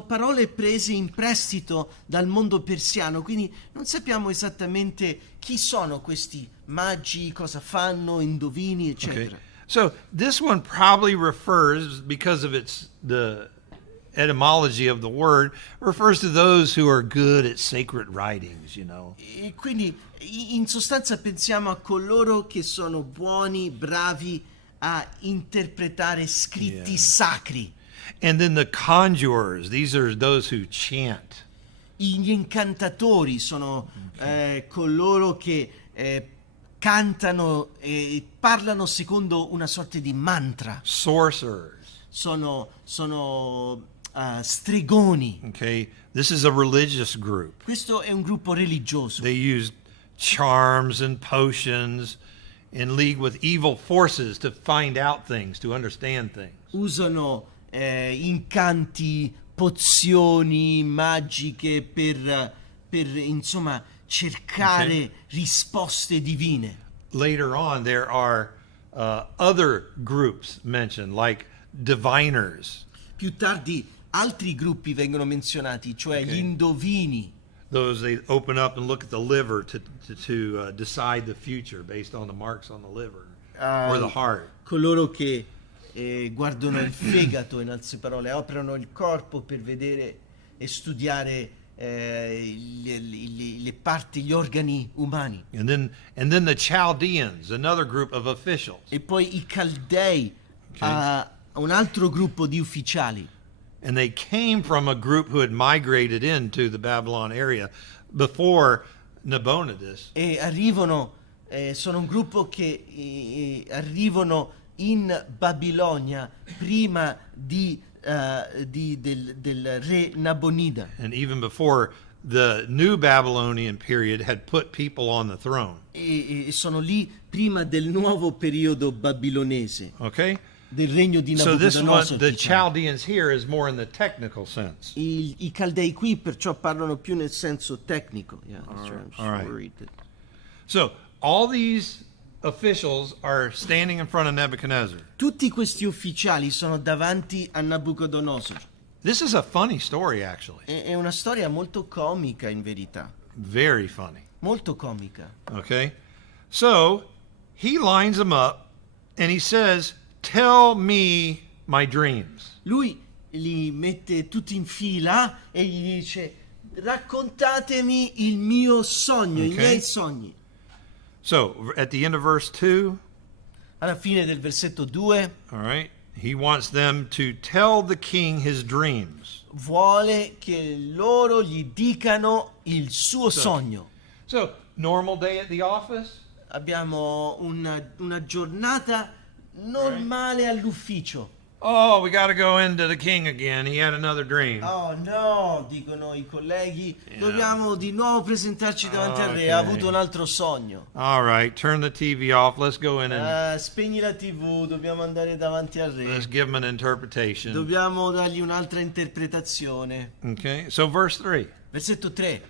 parole prese in prestito dal mondo persiano, quindi non sappiamo esattamente chi sono questi magi, cosa fanno, indovini, Okay. eccetera. So this one probably refers, because of the etymology of the word, refers to those who are good at sacred writings, you know. E quindi in sostanza pensiamo a coloro che sono buoni, bravi a interpretare scritti Yeah. sacri. And then the conjurers, these are those who chant. Gli incantatori sono coloro che cantano e parlano secondo una sorta di mantra. Sorcerers. Sono stregoni. Okay, this is a religious group. Questo è un gruppo religioso. They use charms and potions in league with evil forces to find out things, to understand things. Usano incanti, pozioni magiche per insomma cercare Ok. risposte divine. Later on, there are other groups mentioned, like diviners. Più tardi altri gruppi vengono menzionati, cioè Ok. gli indovini. Those they open up and look at the liver to decide the future based on the marks on the liver or the heart. Coloro che guardano il fegato, in altre parole, aprono il corpo per vedere e studiare le parti, gli organi umani. And then the Chaldeans, another group of officials. E poi i Caldei, un altro gruppo di ufficiali. And they came from a group who had migrated into the Babylon area before Nabonidus. E arrivano, sono un gruppo che arrivano in Babilonia prima del re Nabonida. And even before the new Babylonian period had put people on the throne. E sono lì prima del nuovo periodo babilonese, Okay? del regno di So this one, Nabucodonosor. the diciamo. Chaldeans here is more in the technical sense. I Caldei qui perciò parlano più nel senso tecnico. Yeah, that's right. I'm just all right. worried that- So all these officials are standing in front of Nebuchadnezzar. Tutti questi ufficiali sono davanti a Nabucodonosor. This is a funny story, actually. È una storia molto comica in verità, Very funny. molto comica. Okay? So he lines them up and he says, "Tell me my dreams." Lui li mette tutti in fila e gli dice: raccontatemi il mio sogno, i Ok. miei sogni. So at the end of verse 2, Alla fine del versetto 2 all right, he wants them to tell the king his dreams. vuole che loro gli dicano il suo sogno. So, normal day at the office, Abbiamo una giornata normale all'ufficio. Oh, we got to go into the king again. He had another dream. Oh no, dicono i colleghi, Yeah. dobbiamo di nuovo presentarci davanti al re, Okay. ha avuto un altro sogno. All right, turn the TV off. Let's go in and Spegni la TV, dobbiamo andare davanti al let's re, give him an interpretation. dobbiamo dargli un'altra interpretazione. Okay, so verse 3. Versetto 3,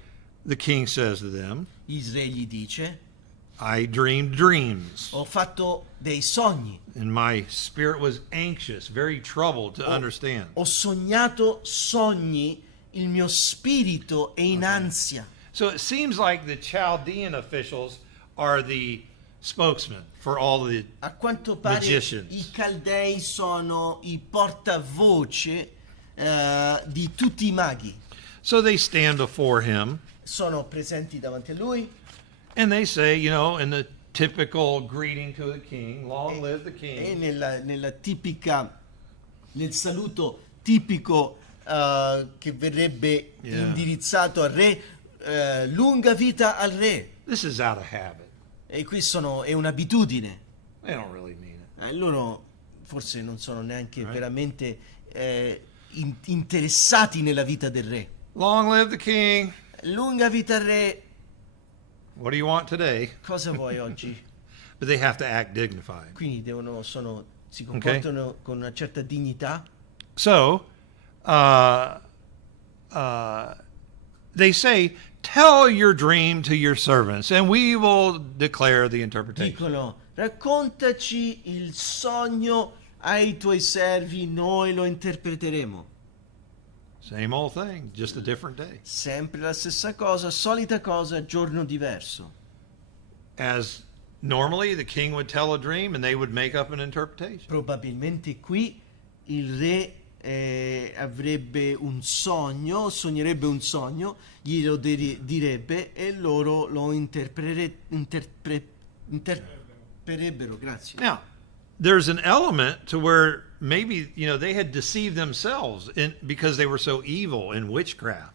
The king says to them, il re gli dice, I dreamed dreams, ho fatto dei sogni, and my spirit was anxious, very troubled to understand. ho sognato sogni, il mio spirito è in ansia. So it seems like the Chaldean officials are the spokesman for all the A quanto pare magicians. i caldei sono i portavoce di tutti i maghi. So they stand before him Sono presenti davanti a lui and they say, you know, in the typical greeting to the king, long live the e king. nel saluto tipico che verrebbe Yeah. indirizzato al re, lunga vita al re. This is out of habit. E qui è un'abitudine. They don't really mean it. Loro forse non sono neanche Right. veramente interessati nella vita del re. Long live the king. Lunga vita al re, What do you want today? cosa vuoi oggi? But they have to act dignified. Quindi si comportano con una certa dignità. So, they say, tell your dream to your servants, and we will declare the interpretation. Dicono, raccontaci il sogno ai tuoi servi, noi lo interpreteremo. Same old thing, just a different day. Sempre la stessa cosa, solita cosa, giorno diverso. As normally the king would tell a dream and they would make up an interpretation. Probabilmente qui il re avrebbe un sogno, sognerebbe un sogno, glielo direbbe e loro lo interpreterebbero. Grazie. Now, there's an element to where maybe, you know, they had deceived themselves because they were so evil in witchcraft.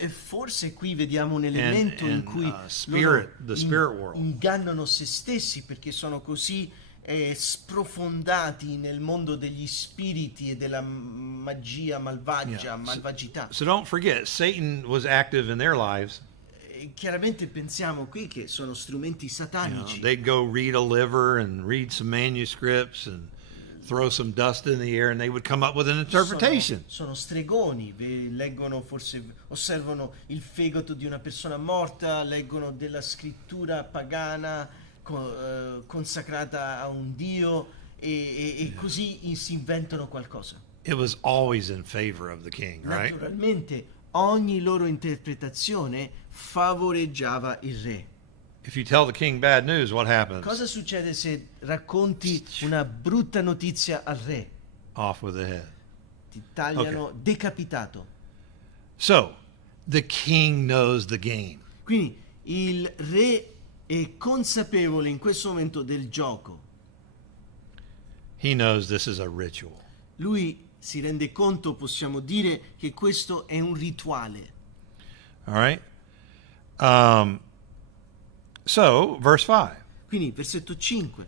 E forse qui vediamo un elemento in cui spirit, loro the spirit world. ingannano se stessi perché sono così sprofondati nel mondo degli spiriti e della magia malvagia, Yeah. malvagità. So don't forget, Satan was active in their lives. E chiaramente pensiamo qui che sono strumenti You know, satanici. they'd go read a liver and read some manuscripts and throw some dust in the air and they would come up with an interpretation. Sono stregoni, leggono, forse osservano il fegato di una persona morta, leggono della scrittura pagana consacrata a un dio e così si inventano qualcosa. It was always in favor of the king, right? Naturalmente ogni loro interpretazione favoreggiava il re. If you tell the king bad news, what happens? Cosa succede se racconti una brutta notizia al re? Off with the head. Ti tagliano decapitato. So, the king knows the game. Quindi il re è consapevole in questo momento del gioco. He knows this is a ritual. Lui si rende conto, possiamo dire, che questo è un rituale. All right? So, verse 5. Quindi, versetto 5,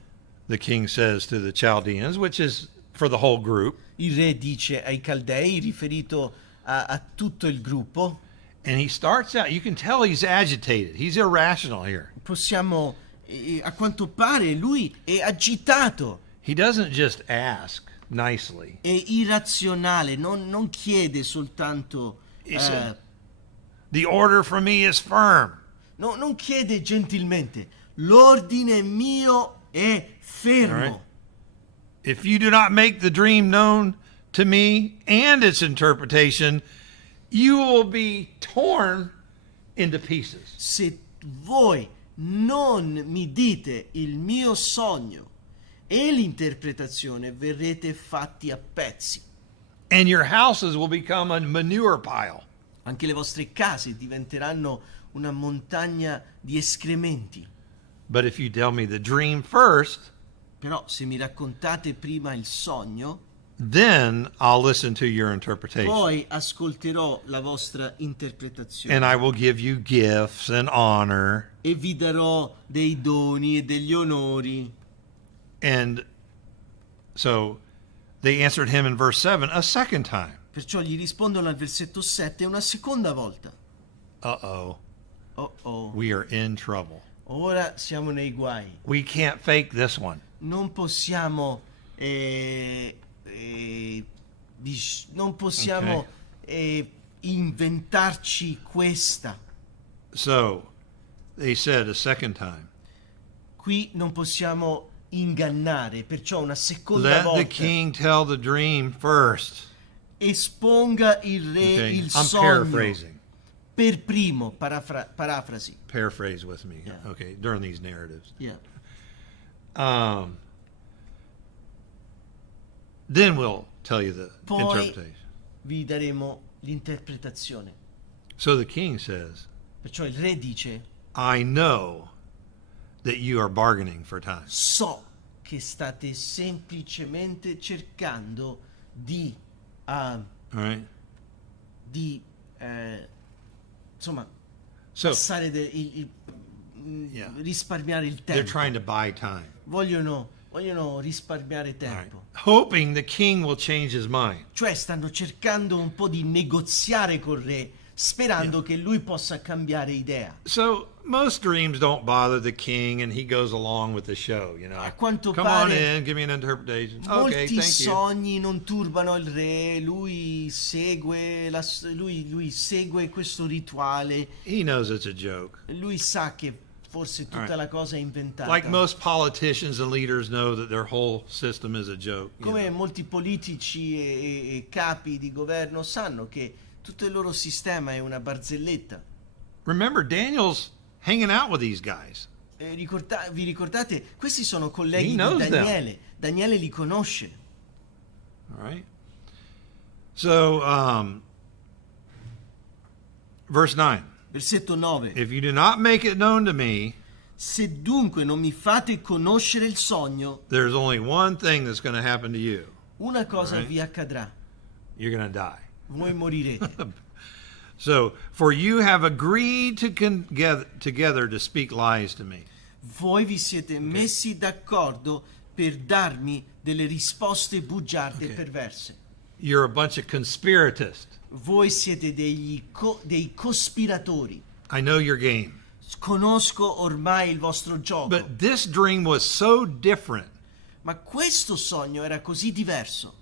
The king says to the Chaldeans, which is for the whole group, il re dice ai Caldei, riferito a tutto il gruppo, and he starts out, you can tell he's agitated. He's irrational here. possiamo, a quanto pare, lui è agitato, He doesn't just ask nicely. è irrazionale, non chiede soltanto, He said, the order from me is firm. non chiede gentilmente, l'ordine mio è fermo. All right. If you do not make the dream known to me and its interpretation, you will be torn into pieces. Se voi non mi dite il mio sogno e l'interpretazione, verrete fatti a pezzi. And your houses will become a manure pile. Anche le vostre case diventeranno una montagna di escrementi. But if you tell me the dream first, Però se mi raccontate prima il sogno, then I'll listen to your interpretation. poi ascolterò la vostra interpretazione And I will give you gifts and honor. e vi darò dei doni e degli onori. And so They answered him in verse 7 a second time. Perciò gli rispondono al versetto 7 una seconda volta. Uh-oh, Oh oh, we are in trouble. ora siamo nei guai. We can't fake this one. Non possiamo, non possiamo inventarci questa. So they said a second time, Qui non possiamo ingannare, perciò una seconda let the volta king tell the dream first. esponga il re Okay, il I'm sogno paraphrasing. per primo, parafrasi. Paraphrase with me, Yeah. okay, during these narratives. Yeah. Then we'll tell you the Poi interpretation. vi daremo l'interpretazione. So the king says, Perciò il re dice: I know that you are bargaining for time. so che state semplicemente cercando di All right? insomma So passare Yeah. risparmiare il they're tempo. trying to buy time. Vogliono risparmiare All right. tempo. Hoping the king will change his mind. Cioè stanno cercando un po' di negoziare col re, sperando che lui possa cambiare idea. So most dreams don't bother the king and he goes along with the show, you know. A quanto Come on pare in, give me an interpretation. Okay, molti thank you. sogni non turbano il re, lui segue questo rituale, He knows it's a joke. lui sa che forse tutta Alright. la cosa è inventata. Like most politicians and leaders know that their whole system is a joke. you Come know. molti politici e capi di governo sanno che tutto il loro sistema è una barzelletta. Remember, Daniel's hanging out with these guys. Vi ricordate? Questi sono He colleghi di knows them. Daniele. Daniele li conosce. All right. So, verse 9. Versetto 9. If you do not make it known to me, Se dunque non mi fate conoscere il sogno, there's only one thing that's going to happen to you. una cosa Alright. vi accadrà. You're going to die. Voi morirete. So, for you have agreed together to speak lies to me. Voi vi siete messi d'accordo per darmi delle risposte bugiarde e Ok. perverse. You're a bunch of conspiratists. Voi siete dei cospiratori. I know your game. Conosco ormai il vostro gioco. But this dream was so different, Ma questo sogno era così diverso.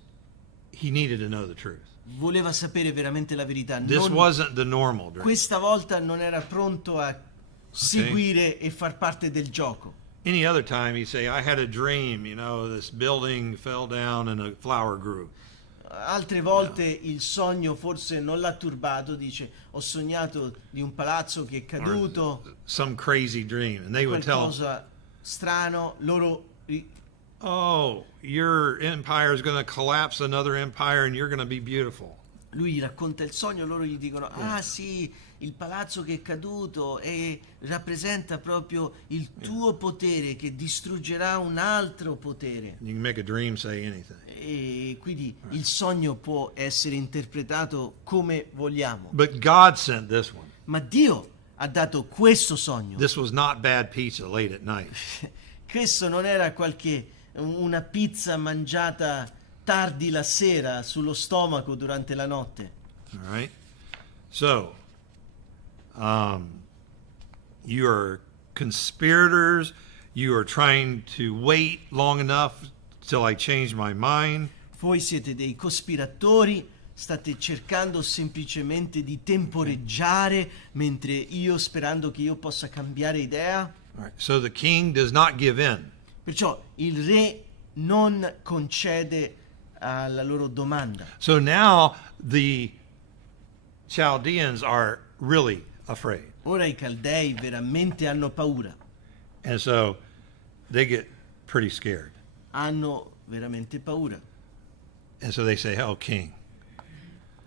he needed to know the truth. Voleva sapere veramente la verità. This wasn't the normal dream. Questa volta non era pronto a seguire e far parte del gioco. Any other time, he'd say, I had a dream, you know, this building fell down and a flower grew. Altre volte il sogno forse non l'ha turbato, dice: ho sognato di un palazzo che è caduto, Some crazy dream. And they would tell him, qualcosa strano. Loro oh, your empire is going to collapse another empire and you're going to be beautiful. lui racconta il sogno, loro gli dicono: ah sì, il palazzo che è caduto e rappresenta proprio il tuo potere che distruggerà un altro potere. You can make a dream say anything. E quindi il sogno può essere interpretato come vogliamo. But God sent this one. Ma Dio ha dato questo sogno. This was not bad pizza late at night. Questo non era una pizza mangiata tardi la sera sullo stomaco durante la notte. All right. So, you are conspirators. You are trying to wait long enough till I change my mind. Voi siete dei cospiratori, state cercando semplicemente di temporeggiare mentre io, sperando che io possa cambiare idea. All right. So the king does not give in. Perciò il re non concede alla loro domanda. So now the Chaldeans are really afraid. Ora i Caldei veramente hanno paura, And so they get pretty scared. hanno veramente paura. And so they say, oh, king.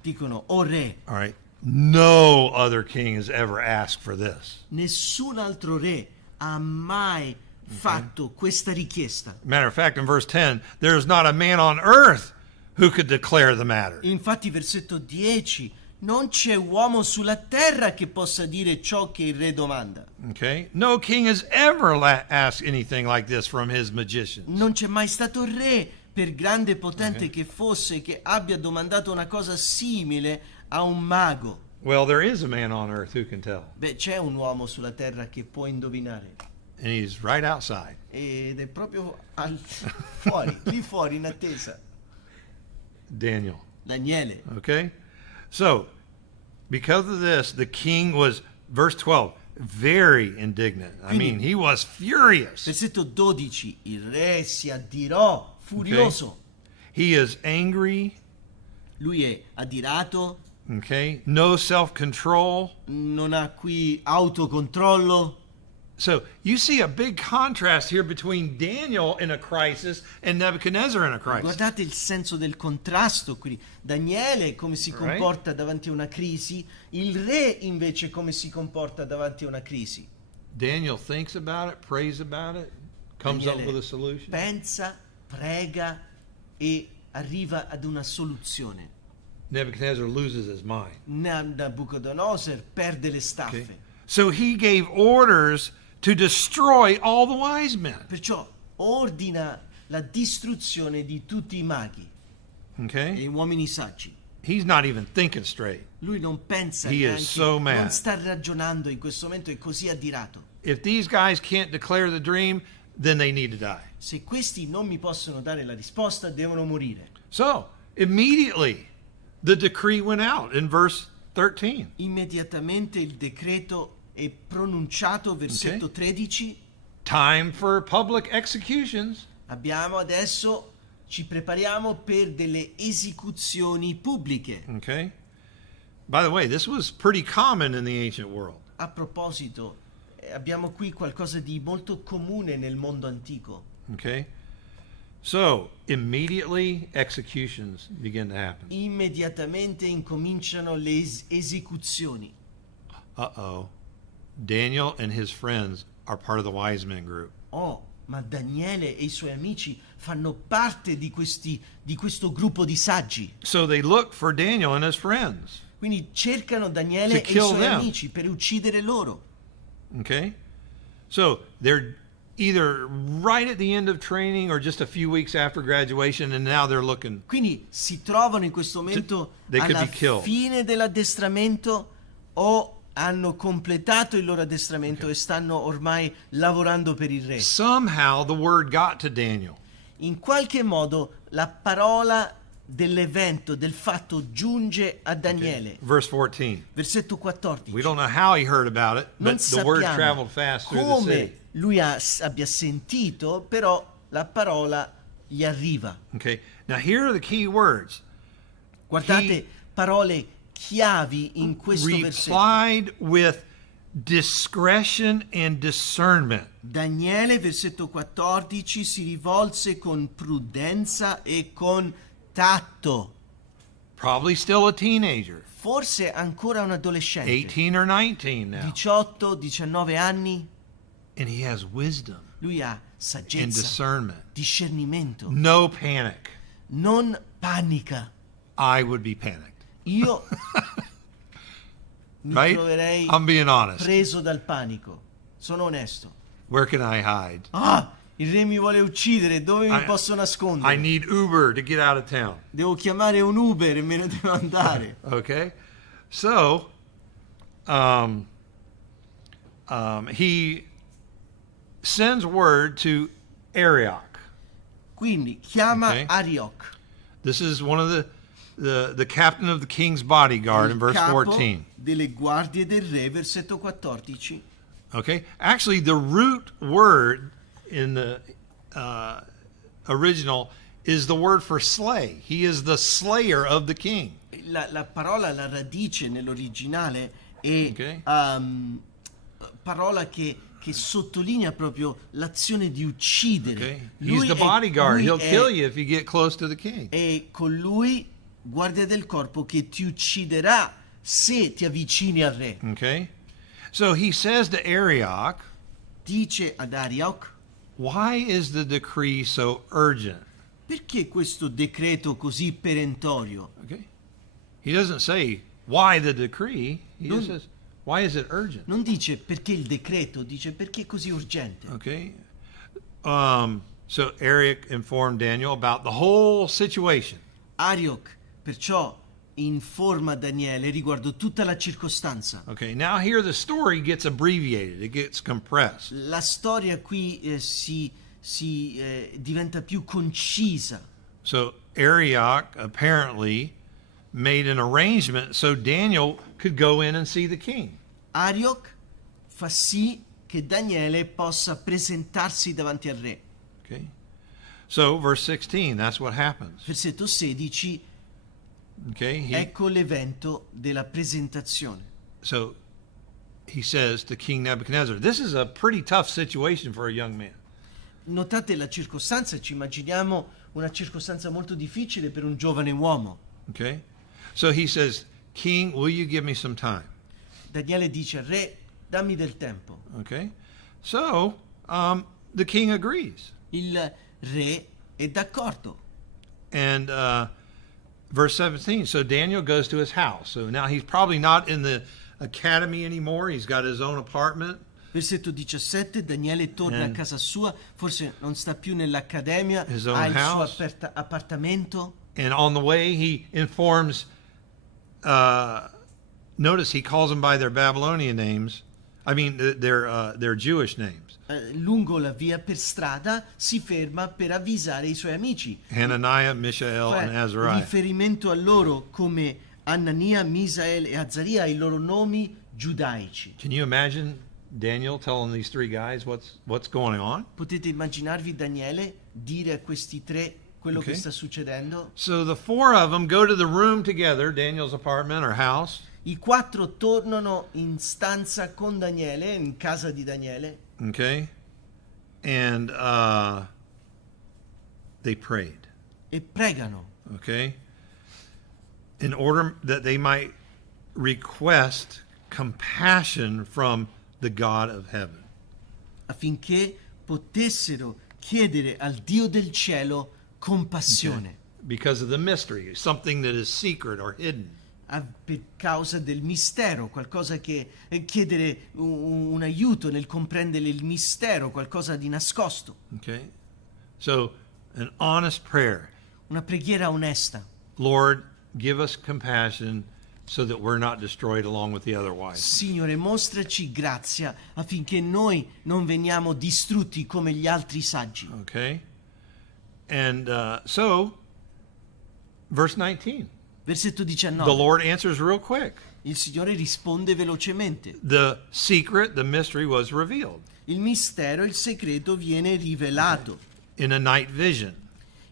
Dicono: o re, All right. No other king has ever asked for this. nessun altro re ha mai fatto questa richiesta. Matter of fact, in verse 10, there's not a man on earth who could declare the matter. Infatti, versetto 10, non c'è uomo sulla terra che possa dire ciò che il re domanda. Okay? No king has ever asked anything like this from his magicians. Non c'è mai stato re per grande e potente Okay. che fosse, che abbia domandato una cosa simile a un mago. Well, there is a man on earth who can tell, Beh, c'è un uomo sulla terra che può indovinare and he's right outside. ed è proprio fuori, lì fuori in attesa. Daniel. Daniele. Okay? So, because of this, the king was, verse 12, very indignant. I Quindi- mean, he was furious. Versetto 12. Il re si addirò, furioso. He is angry, Lui è adirato, okay? No self-control. non ha qui autocontrollo. So, you see a big contrast here between Daniel in a crisis and Nebuchadnezzar in a crisis. Guardate il senso del contrasto qui. Daniele come si Right. comporta davanti a una crisi, il re invece come si comporta davanti a una crisi. Daniel thinks about it, prays about it, comes up Daniele with a solution. pensa, prega e arriva ad una soluzione. Nebuchadnezzar loses his mind. Nabucodonosor perde le staffe. Okay? So he gave orders to destroy all the wise men. Perciò ordina la distruzione di tutti i maghi e Okay? gli uomini saggi. He's not even thinking straight. Lui non pensa He is neanche, so mad. non sta ragionando in questo momento, è così adirato. If these guys can't declare the dream, then they need to die. Se questi non mi possono dare la risposta, devono morire. So, immediately, the decree went out in verse 13. Immediatamente il decreto è pronunciato, versetto Ok. 13. Time for public executions. Ci prepariamo per delle esecuzioni pubbliche. Okay? By the way, this was pretty common in the ancient world. A proposito, abbiamo qui qualcosa di molto comune nel mondo antico. Okay? So, immediately executions begin to happen. Immediatamente incominciano le esecuzioni. Uh-oh. Daniel and his friends are part of the wise men group. Oh, ma Daniele e i suoi amici fanno parte di questo gruppo di saggi. So they look for Daniel and his friends. Quindi cercano Daniele To e i kill suoi them. amici per uccidere loro. Okay? So they're either right at the end of training or just a few weeks after graduation, and now they're looking. Quindi si trovano in questo momento They could alla be killed. fine dell'addestramento o hanno completato il loro addestramento e stanno ormai lavorando per il re. Somehow the word got to Daniel. In qualche modo la parola dell'evento, del fatto giunge a Daniele. Verse 14. Versetto 14. We don't know how he heard about it, Non but the word sappiamo traveled fast through the come city. lui abbia sentito, però la parola gli arriva. Okay. Now here are the key words. Guardate, parole chiavi in questo versetto. Replied with discretion and discernment. Daniele, versetto 14, si rivolse con prudenza e con tatto. Probably still a teenager. Forse ancora un adolescente. 18 or 19 now. 18, 19 anni. And he has wisdom Lui ha and saggezza, discernment. discernimento. No panic. Non panica. I would be panicked. Io mi Right? troverei I'm being honest. preso dal panico. Sono onesto. Where can I hide? Ah, il re mi vuole uccidere, dove mi posso nascondere? I need Uber to get out of town. Devo chiamare un Uber e me ne devo andare. Okay? So, he sends word to Arioch. Quindi chiama Ok. Arioch, This is one of the captain of the king's bodyguard in il verse capo 14. delle guardie del re, versetto 14. Okay? Actually, the root word in the original is the word for slay. He is the slayer of the king. La parola, la radice nell'originale è Ok. parola che sottolinea proprio l'azione di uccidere. Okay? He's the bodyguard. He'll kill you if you get close to the king. È colui, guardia del corpo, che ti ucciderà se ti avvicini al re. Okay? So he says to Arioch, Dice ad Arioch: why is the decree so urgent? perché questo decreto così perentorio? Okay? He doesn't say, why the decree? He just Non- says, why is it urgent? Non dice perché il decreto, dice perché è così urgente. Okay? So Arioch informed Daniel about the whole situation. Arioch perciò informa Daniele riguardo tutta la circostanza. Okay, now here the story gets abbreviated. It gets compressed. La storia qui diventa più concisa. So Arioch apparently made an arrangement so Daniel could go in and see the king. Arioch fa sì che Daniele possa presentarsi davanti al re. Okay. So verse 16, that's what happens. Versetto 16, Okay. ecco l'evento della presentazione. So he says to King Nebuchadnezzar, this is a pretty tough situation for a young man. Notate la circostanza, ci immaginiamo una circostanza molto difficile per un giovane uomo. Okay. So he says, King, will you give me some time? Daniele dice al re, dammi del tempo. Okay. So the king agrees. Il re è d'accordo. And verse 17, so Daniel goes to his house. So now he's probably not in the academy anymore. He's got his own apartment. Versetto 17, Daniele torna a And casa sua, forse non sta più nell'accademia, his own ha il house. suo appartamento. And on the way, he informs, notice he calls them by their Babylonian names. I mean, their Jewish names. Lungo la via per strada si ferma per avvisare i suoi amici. Hananiah, Mishael, and Fa Azariah. riferimento a loro come Anania, Misael e Azaria, i loro nomi giudaici. Can you imagine Daniel telling these three guys what's going on? Potete immaginarvi Daniele dire a questi tre quello Okay. che sta succedendo? So the four of them go to the room together, Daniel's apartment or house. I quattro tornano in stanza con Daniele, in casa di Daniele, Okay. And they prayed. e pregano Okay. In order that they might request compassion from the God of heaven. affinché potessero chiedere al Dio del cielo compassione. Because of the mystery, something that is secret or hidden. Per causa del mistero, qualcosa che chiedere un aiuto nel comprendere il mistero, qualcosa di nascosto, Okay. So an honest prayer. una preghiera onesta. Lord, give us compassion so that we're not destroyed along with the other wise. Signore, mostraci grazia affinché noi non veniamo distrutti come gli altri saggi. Okay. And so, verse 19. Versetto The 19. Lord answers real quick. Il Signore risponde velocemente. The secret, the mystery was revealed Il mistero, il segreto viene rivelato in a night vision.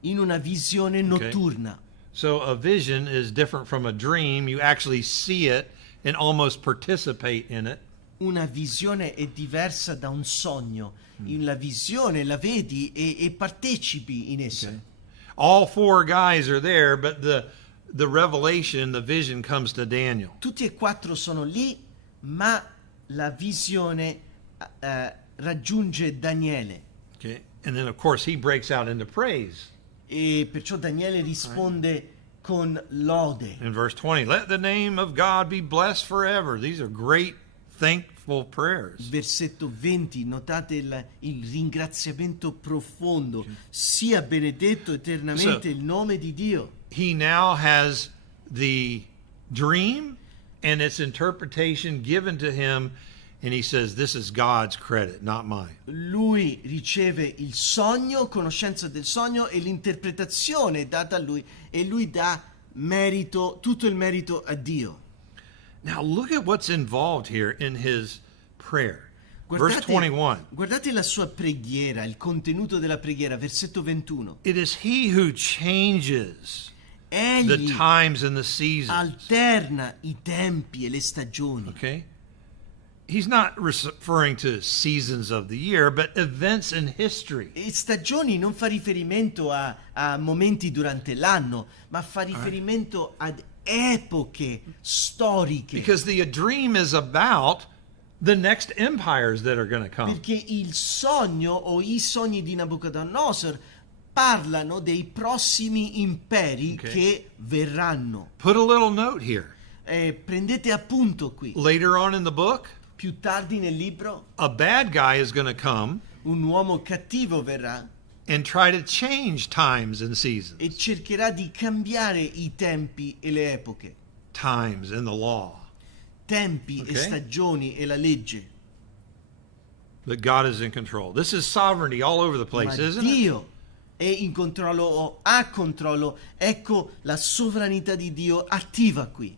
in una visione notturna. So a vision is different from a dream. You actually see it and almost participate in it. Una visione è diversa da un sogno. In la visione la vedi e partecipi in essa. Okay. All four guys are there, but the revelation, the vision comes to Daniel. Tutti e quattro sono lì, ma la visione raggiunge Daniele. Okay. And then of course he breaks out into praise. E perciò Daniele risponde con lode. In verse 20, let the name of God be blessed forever. These are great, thankful prayers. Versetto 20, notate il ringraziamento profondo. Sia benedetto eternamente il nome di Dio. He now has the dream and its interpretation given to him, and he says, this is God's credit, not mine. Lui riceve il sogno, conoscenza del sogno e l'interpretazione data a lui, e lui dà merito, tutto il merito a Dio. Now look at what's involved here in his prayer. Verse 21. Guardate la sua preghiera, il contenuto della preghiera, versetto 21. It is he who changes the Egli times and the seasons. alterna i tempi e le stagioni. Okay? He's not referring to seasons of the year, but events in history. E stagioni non fa riferimento a momenti durante l'anno, ma fa riferimento ad epoche storiche. Because the dream is about the next empires that are going to come. Perché il sogno o i sogni di Nabucodonosor parlano dei prossimi imperi che verranno. Put a little note here. Prendete appunto qui. Later on in the book, Più tardi nel libro a bad guy is going to come un uomo cattivo verrà and try to change times and seasons, e cercherà di cambiare i tempi e le epoche, times and the law. tempi Okay. e stagioni e la legge. But God is in control. This is sovereignty all over the place, Ma isn't it? Dio è in controllo o ha controllo. Ecco la sovranità di Dio attiva qui.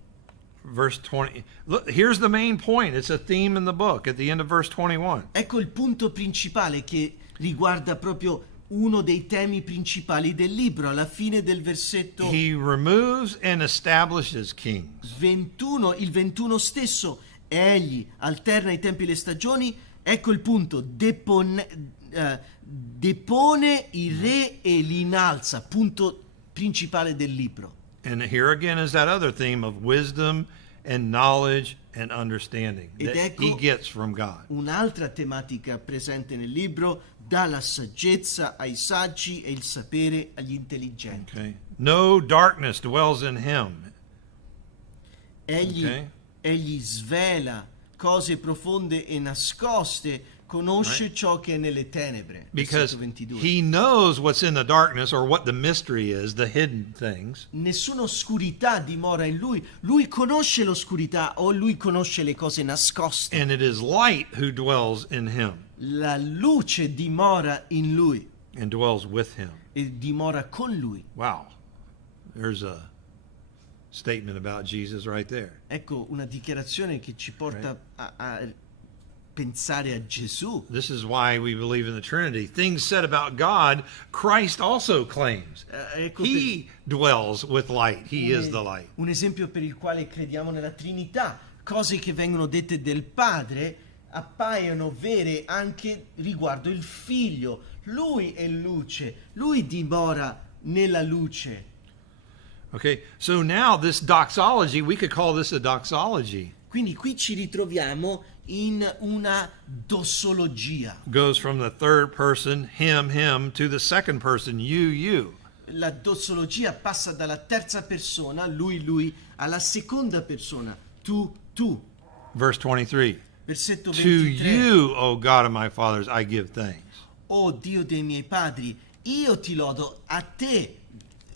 Verse 20. Look, here's the main point. It's a theme in the book at the end of verse 21. Ecco il punto principale che riguarda proprio uno dei temi principali del libro, alla fine del versetto He removes and establishes kings. 21, il 21 stesso. Egli alterna i tempi e le stagioni. Ecco il punto, depone i re e li innalza, punto principale del libro. And here again is that other theme of wisdom and knowledge and understanding Ed that ecco he gets from God. un'altra tematica presente nel libro: dà la saggezza ai saggi e il sapere agli intelligenti. Okay. No darkness dwells in him. Egli, Okay. egli svela cose profonde e nascoste, conosce ciò che è nelle tenebre. Because Versetto 22. he knows what's in the darkness, or what the mystery is, the hidden things. Nessuna oscurità dimora in lui. Lui conosce l'oscurità o lui conosce le cose nascoste. And it is light who dwells in him La luce dimora in lui and dwells with him. e dimora con lui. Wow. There's a statement about Jesus right there. Ecco una dichiarazione che ci porta a pensare a Gesù. This is why we believe in the Trinity. Things said about God, Christ also claims. Ecco He dwells with light. He is the light. un esempio per il quale crediamo nella Trinità. Cose che vengono dette del Padre appaiono vere anche riguardo il Figlio. Lui è luce, lui dimora nella luce. Okay, so now this doxology, we could call this a doxology, Quindi qui ci ritroviamo in una dossologia. goes from the third person, him, to the second person, you. La dossologia passa dalla terza persona, lui, alla seconda persona, tu. Verse 23. Versetto To 23. you, O God of my fathers, I give thanks. O Dio dei miei padri, io ti lodo, a te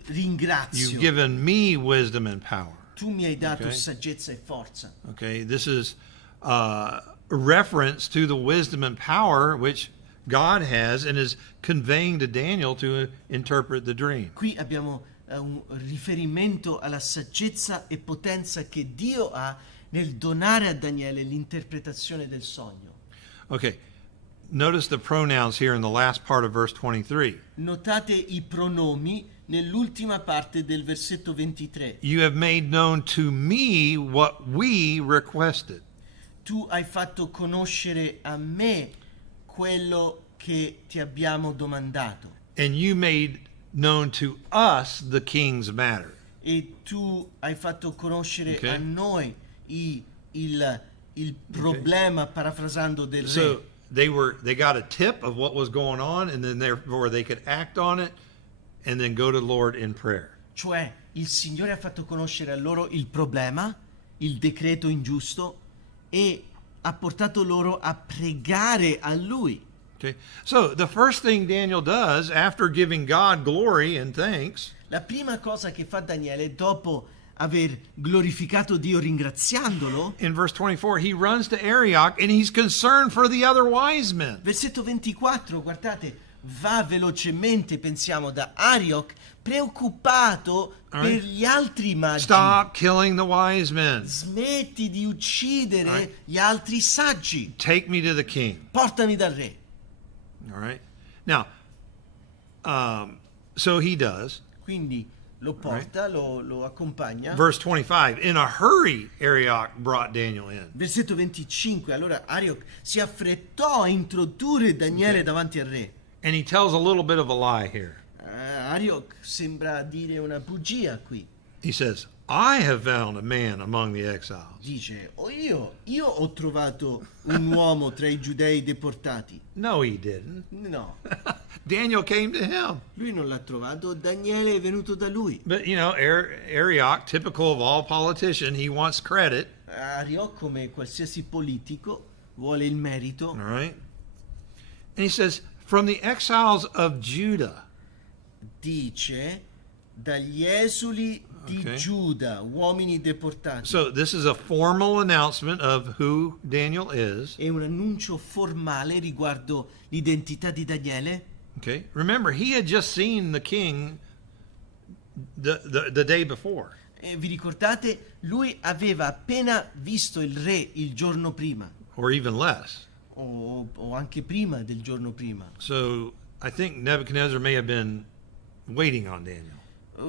ringrazio. You've given me wisdom and power. Tu mi hai dato Okay. saggezza e forza. Okay, this is a reference to the wisdom and power which God has and is conveying to Daniel to interpret the dream. Qui abbiamo un riferimento alla saggezza e potenza che Dio ha nel donare a Daniele l'interpretazione del sogno. Okay, notice the pronouns here in the last part of verse 23. Notate i pronomi nell'ultima parte del versetto 23. You have made known to me what we requested. Tu hai fatto conoscere a me quello che ti abbiamo domandato. And you made known to us the king's matter. E tu hai fatto conoscere Okay. a noi il problema, parafrasando, del So re. they got a tip of what was going on, and then therefore they could act on it and then go to the Lord in prayer. Cioè, il Signore ha fatto conoscere a loro il problema, il decreto ingiusto, e ha portato loro a pregare a Lui. Okay. So the first thing Daniel does after giving God glory and thanks La prima cosa che fa Daniele, dopo aver glorificato Dio ringraziandolo, in verse 24, he runs to Arioch and he's concerned for the other wise men. versetto 24, guardate, va velocemente, pensiamo, da Arioch, preoccupato per gli altri magi. Stop killing the wise men. Smetti di uccidere Right. gli altri saggi. Take me to the king. Portami dal re. All right. Now, so he does. Quindi lo porta, lo accompagna. Verse 25, in a hurry, Arioch brought Daniel in. Versetto 25, allora Arioch si affrettò a introdurre Daniele Ok. davanti al re. And he tells a little bit of a lie here. Arioch sembra dire una bugia qui. He says, I have found a man among the exiles. Dice, io ho trovato un uomo tra i giudei deportati. No, he didn't. No, Daniel came to him. lui non l'ha trovato, Daniele è venuto da lui. But, you know, Arioch, typical of all politicians, he wants credit. Arioch, come qualsiasi politico, vuole il merito. All right. And he says, from the exiles of Judah. Dice dagli esuli di Okay. Giuda, uomini deportati. So this is a formal announcement of who Daniel is. È un annuncio formale riguardo l'identità di Daniele. Okay. Remember, he had just seen the king the day before. E vi ricordate? Lui aveva appena visto il re il giorno prima, Or even less. o anche prima del giorno prima. So I think Nebuchadnezzar may have been waiting on Daniel.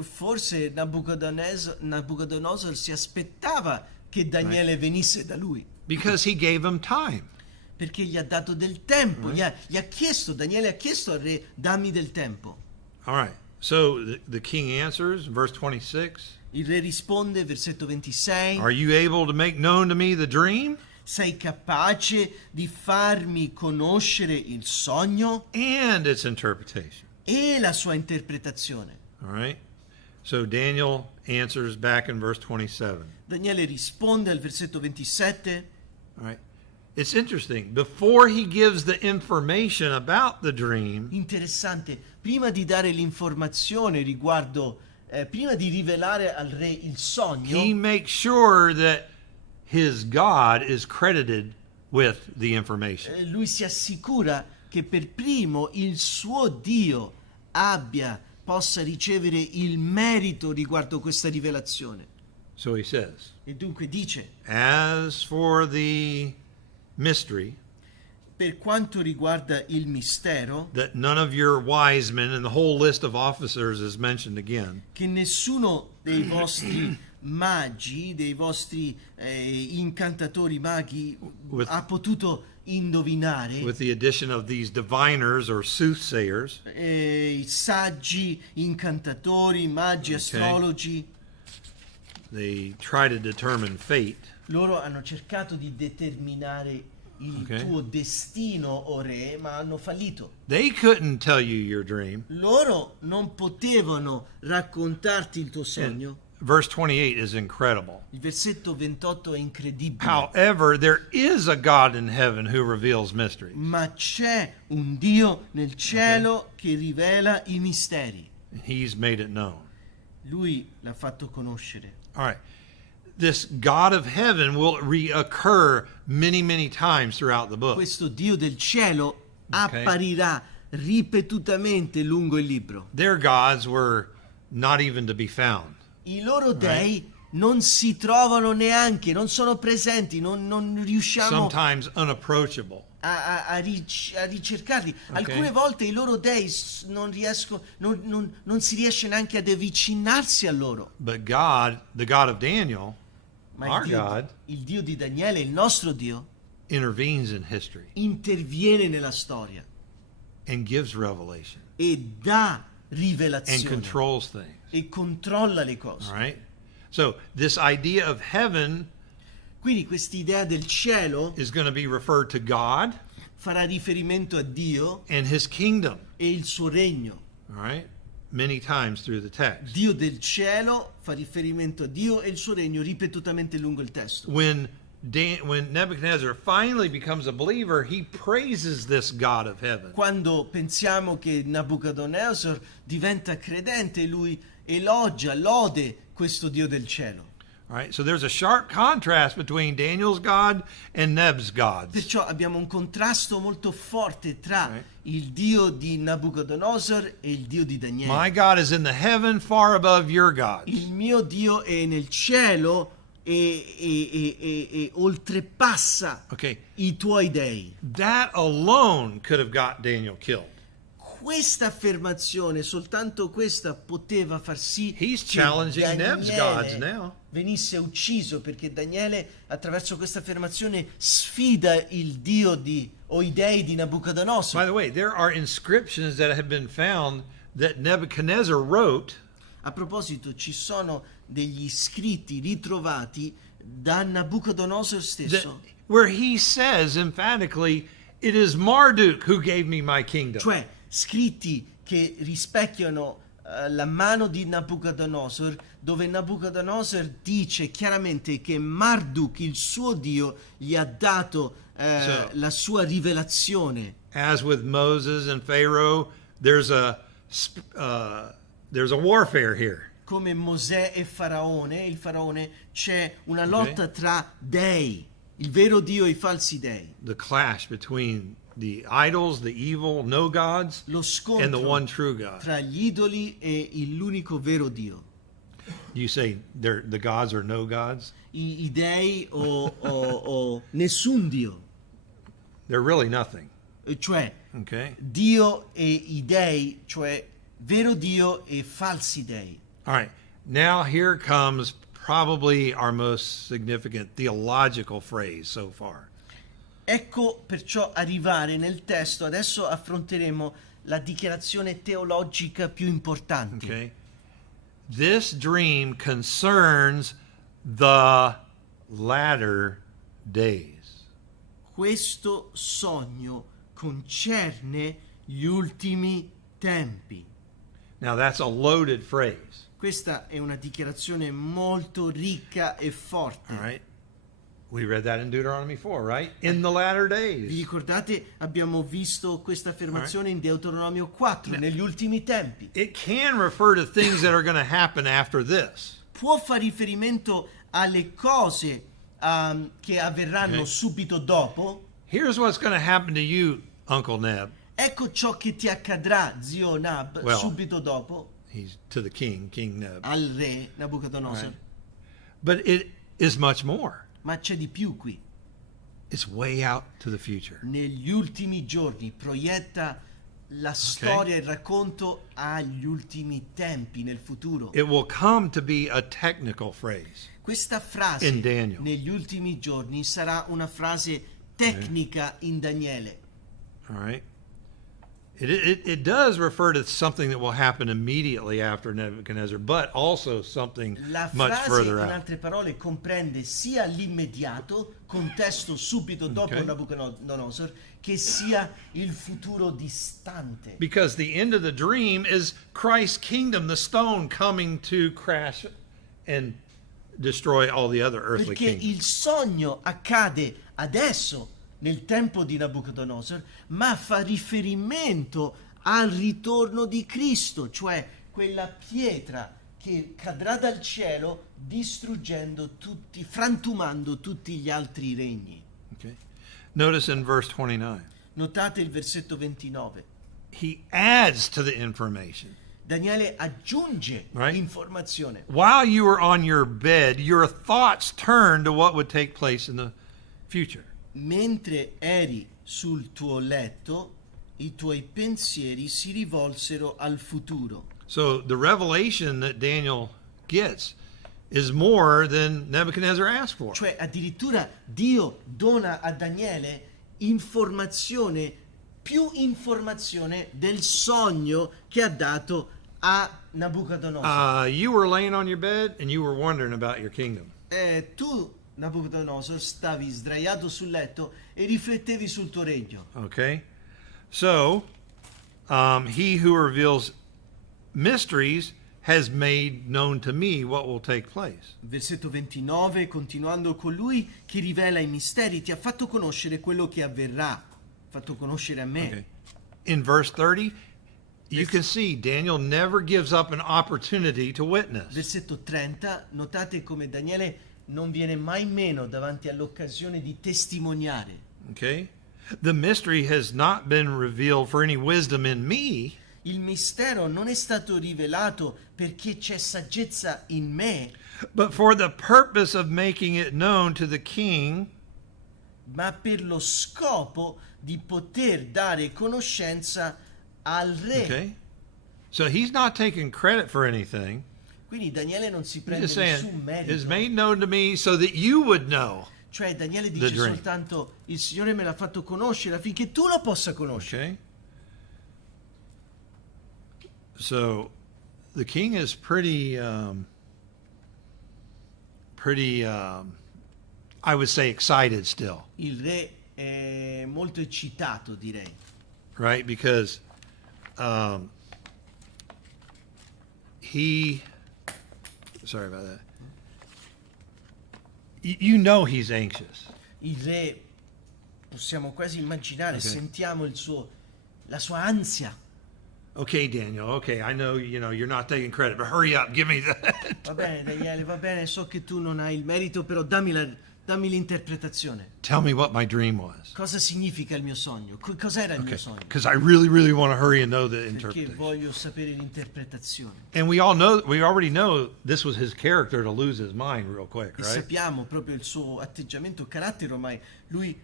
Forse Nabucodonosor si aspettava che Daniele venisse da lui, Because he gave him time. perché gli ha dato del tempo, gli ha chiesto, Daniele ha chiesto al re, dammi del tempo. All right. So the king answers, verse 26. Il re risponde, versetto 26, Are you able to make known to me the dream sei capace di farmi conoscere il sogno and its interpretation? e la sua interpretazione? All right. So Daniel answers back in verse 27. Daniele risponde al versetto 27. All right. It's interesting. Before he gives the information about the dream, Interessante, prima di dare l'informazione riguardo, prima di rivelare al re il he sogno, makes sure that his God is credited with the information. lui si assicura che per primo il suo Dio possa ricevere il merito riguardo questa rivelazione. So he says, E dunque dice, as for the mystery per quanto riguarda il mistero, that none of your wise men, and the whole list of officers is mentioned again, che nessuno dei vostri magi, dei vostri incantatori maghi With- ha potuto indovinare, with the addition of these diviners or soothsayers, i saggi, incantatori, magi, astrologi, they try to determine fate. loro hanno cercato di determinare il Ok. tuo destino, o re, ma hanno fallito. They couldn't tell you your dream. Loro non potevano raccontarti il tuo And sogno. verse 28 is incredible. Il versetto 28 è incredibile. However, there is a God in heaven who reveals mysteries. Ma c'è un Dio nel cielo che rivela i misteri. He's made it known. Lui l'ha fatto conoscere. All right. This God of heaven will reoccur many, many times throughout the book. Questo Dio del cielo Ok. apparirà ripetutamente lungo il libro. Their gods were not even to be found. I loro dei non si trovano neanche, non sono presenti, non riusciamo Sometimes unapproachable. a ricercarli. Alcune volte i loro dei non si riesce neanche ad avvicinarsi a loro. But God, the God of Daniel, Ma our God, il Dio di Daniele, il nostro Dio, intervenes in history interviene nella storia and gives revelation e dà and rivelazione controls things. e controlla le cose. All right? So this idea of heaven Quindi quest'idea del cielo is going to be referred to God farà riferimento a Dio and his kingdom. e il suo regno. All right? Many times through the text. Dio del cielo fa riferimento a Dio e il suo regno ripetutamente lungo il testo. When Nebuchadnezzar finally becomes a believer, he praises this God of heaven. Quando pensiamo che Nabucodonosor diventa credente, lui elogia, lode questo Dio del cielo. All right? So there's a sharp contrast between Daniel's God and Neb's gods. Perciò abbiamo un contrasto molto forte tra Right. il Dio di Nabucodonosor e il Dio di Daniele. My God is in the heaven far above your gods. Il mio Dio è nel cielo e oltrepassa Okay. i tuoi dei. That alone could have got Daniel killed. Questa affermazione, soltanto questa, poteva far sì He's che challenging Neb's gods Daniele now. venisse ucciso, perché Daniele attraverso questa affermazione sfida il Dio o i dei di By Nabucodonosor. the way, there are inscriptions that have been found that Nebuchadnezzar wrote A proposito, ci sono degli scritti ritrovati da Nabucodonosor that, stesso, where he says emphatically, "It is Marduk who gave me my kingdom." cioè scritti che rispecchiano la mano di Nabucodonosor, dove Nabucodonosor dice chiaramente che Marduk, il suo Dio, gli ha dato So- la sua rivelazione. as with Moses and Pharaoh, there's a warfare here. Come Mosè e il faraone, c'è una lotta tra dei, il vero Dio e i falsi dei. The clash between the idols, the evil, no gods, Lo and the one scontro true God. tra gli idoli e l'unico vero Dio. You say the gods are no gods? I dei o nessun Dio. They're really nothing. Cioè Okay? Dio e i dei, cioè vero Dio e falsi dei. All right. Now here comes probably our most significant theological phrase so far. Ecco perciò arrivare nel testo, adesso affronteremo la dichiarazione teologica più importante. Okay? This dream concerns the latter days. Questo sogno concerne gli ultimi tempi. Now that's a loaded phrase. Questa è una dichiarazione molto ricca e forte. All right? We read that in Deuteronomy 4, right? In the latter Vi days. ricordate? Abbiamo visto questa affermazione in Deuteronomio 4, negli ultimi tempi. It can refer to things that are going to happen after this. Può fare riferimento alle cose che avverranno Ok. subito dopo. Here's what's going to happen to you, Uncle Neb. Ecco ciò che ti accadrà, zio Nab, Well, subito dopo He's to the king, King Neb. al re Nabucodonosor. Right. But it is much more. Ma c'è di più qui. It's way out to the future. Negli ultimi giorni proietta la storia e il racconto agli ultimi tempi, nel futuro. It will come to be a technical phrase. Questa frase In Daniel. negli ultimi giorni sarà una frase tecnica in Daniele. All right? It does refer to something that will happen immediately after Nebuchadnezzar, but also something La much frase, further in out. altre parole, comprende sia l'immediato, contesto subito dopo Ok. Nabucodonosor, che sia il futuro distante. Because the end of the dream is Christ's kingdom, the stone coming to crash and destroy all the other earthly Perché kingdoms. il sogno accade adesso, nel tempo di Nabucodonosor, ma fa riferimento al ritorno di Cristo, cioè quella pietra che cadrà dal cielo distruggendo tutti, frantumando tutti gli altri regni. Okay. Notice in verse 29, Notate il versetto 29. he adds to the information. Daniele aggiunge Right. informazione. While you were on your bed, your thoughts turned to what would take place in the future. Mentre eri sul tuo letto, i tuoi pensieri si rivolsero al futuro. So the revelation that Daniel gets is more than Nebuchadnezzar asked for. Cioè addirittura Dio dona a Daniele informazione, più informazione del sogno che ha dato a Nabucodonosor. You were laying on your bed and you were wondering about your kingdom. Tu, Nabucodonosor, stavi sdraiato sul letto e riflettevi sul tuo regno. Okay? So, he who reveals mysteries has made known to me what will take place. Versetto 29, continuando con lui, che rivela i misteri, ti ha fatto conoscere quello che avverrà, fatto conoscere a me. Okay. In verse 30, you can see Daniel never gives up an opportunity to witness. Versetto 30, notate come Daniele non viene mai meno davanti all'occasione di testimoniare. Okay? The mystery has not been revealed for any wisdom in me, Il mistero non è stato rivelato perché c'è saggezza in me, but for the purpose of making it known to the king ma per lo scopo di poter dare conoscenza al re. Okay? So he's not taking credit for anything. Quindi Daniele non si He's prende just nessun saying, it's merito. made known to me so that you would know. Cioè Daniele the dice dream. soltanto il Signore me l'ha fatto conoscere affinché tu lo possa conoscere. Okay? So the king is pretty, I would say, excited still, Il re è molto eccitato, direi, right? Because sorry about that. You know he's anxious. il re possiamo quasi immaginare, Okay. sentiamo la sua ansia. Okay, Daniel. Okay, I know you're not taking credit, but hurry up, give me that. Va bene, Daniele, va bene, so che tu non hai il merito, però dammi l'interpretazione. Tell me what my dream was. Cosa significa il mio sogno? Cos'era il Okay, mio sogno? because I really, really want to hurry and know the Perché interpretation. voglio sapere l'interpretazione. And we already know this was his character to lose his mind real quick, E right? sappiamo proprio il suo atteggiamento, carattere, ormai lui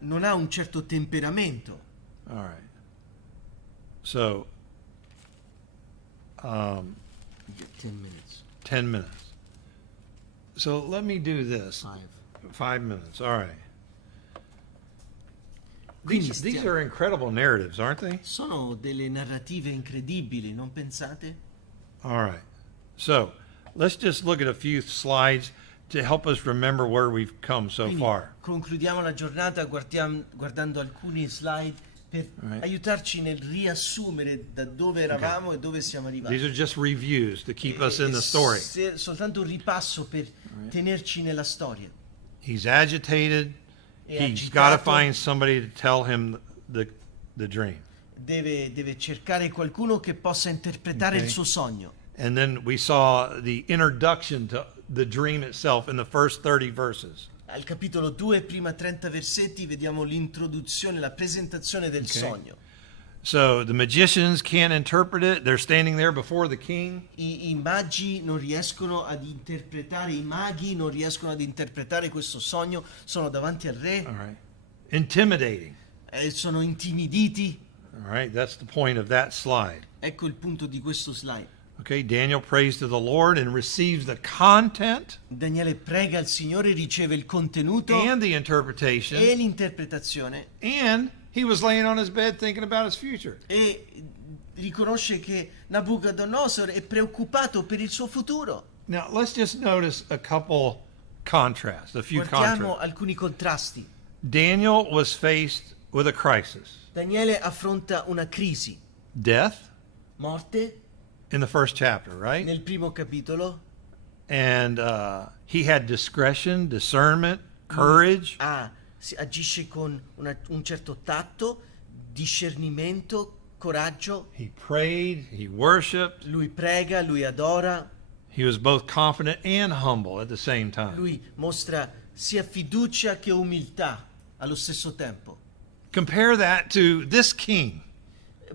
non ha un certo temperamento. All right. So, 10 minutes, 10 minutes. So let me do this. 5 minutes. All right. Quindi These are incredible narratives, aren't they? sono delle narrative incredibili, non pensate? All right. So let's just look at a few slides to help us remember where we've come so Quindi far. concludiamo la giornata guardando alcuni slide per Right. aiutarci nel riassumere da dove eravamo e dove siamo arrivati. These are just reviews to keep us E- in e the story. soltanto un ripasso per tenerci nella storia. He's agitated. È He's got to agitato, find somebody to tell him the dream. deve cercare qualcuno che possa interpretare Ok. il suo sogno. And then we saw the introduction to the dream itself in the first 30 verses. Al capitolo 2, prima 30 versetti, vediamo l'introduzione, la presentazione del sogno. So the magicians can't interpret it. They're standing there before the king. I maghi non riescono ad interpretare, i maghi non riescono ad interpretare questo sogno, sono davanti al re, All right. Intimidating. Sono intimiditi. All right. That's the point of that slide. Ecco il punto di questo slide. Okay. Daniel prays to the Lord and receives the content Daniele prega il Signore, riceve il contenuto and the e interpretation. l'interpretazione And he was laying on his bed thinking about his future. e riconosce che Nabucodonosor è preoccupato per il suo futuro. Now, let's just notice a couple contrasts, a few Guardiamo contrasts. alcuni contrasti. Daniel was faced with a crisis. Daniele affronta una crisi, Death morte in the first chapter, right? nel primo capitolo, And he had discretion, discernment, courage. agisce con un certo tatto, discernimento, coraggio. He prayed, he worshiped. Lui prega, lui adora, He was both confident and humble at the same time. lui mostra sia fiducia che umiltà allo stesso tempo. Compare that to this king.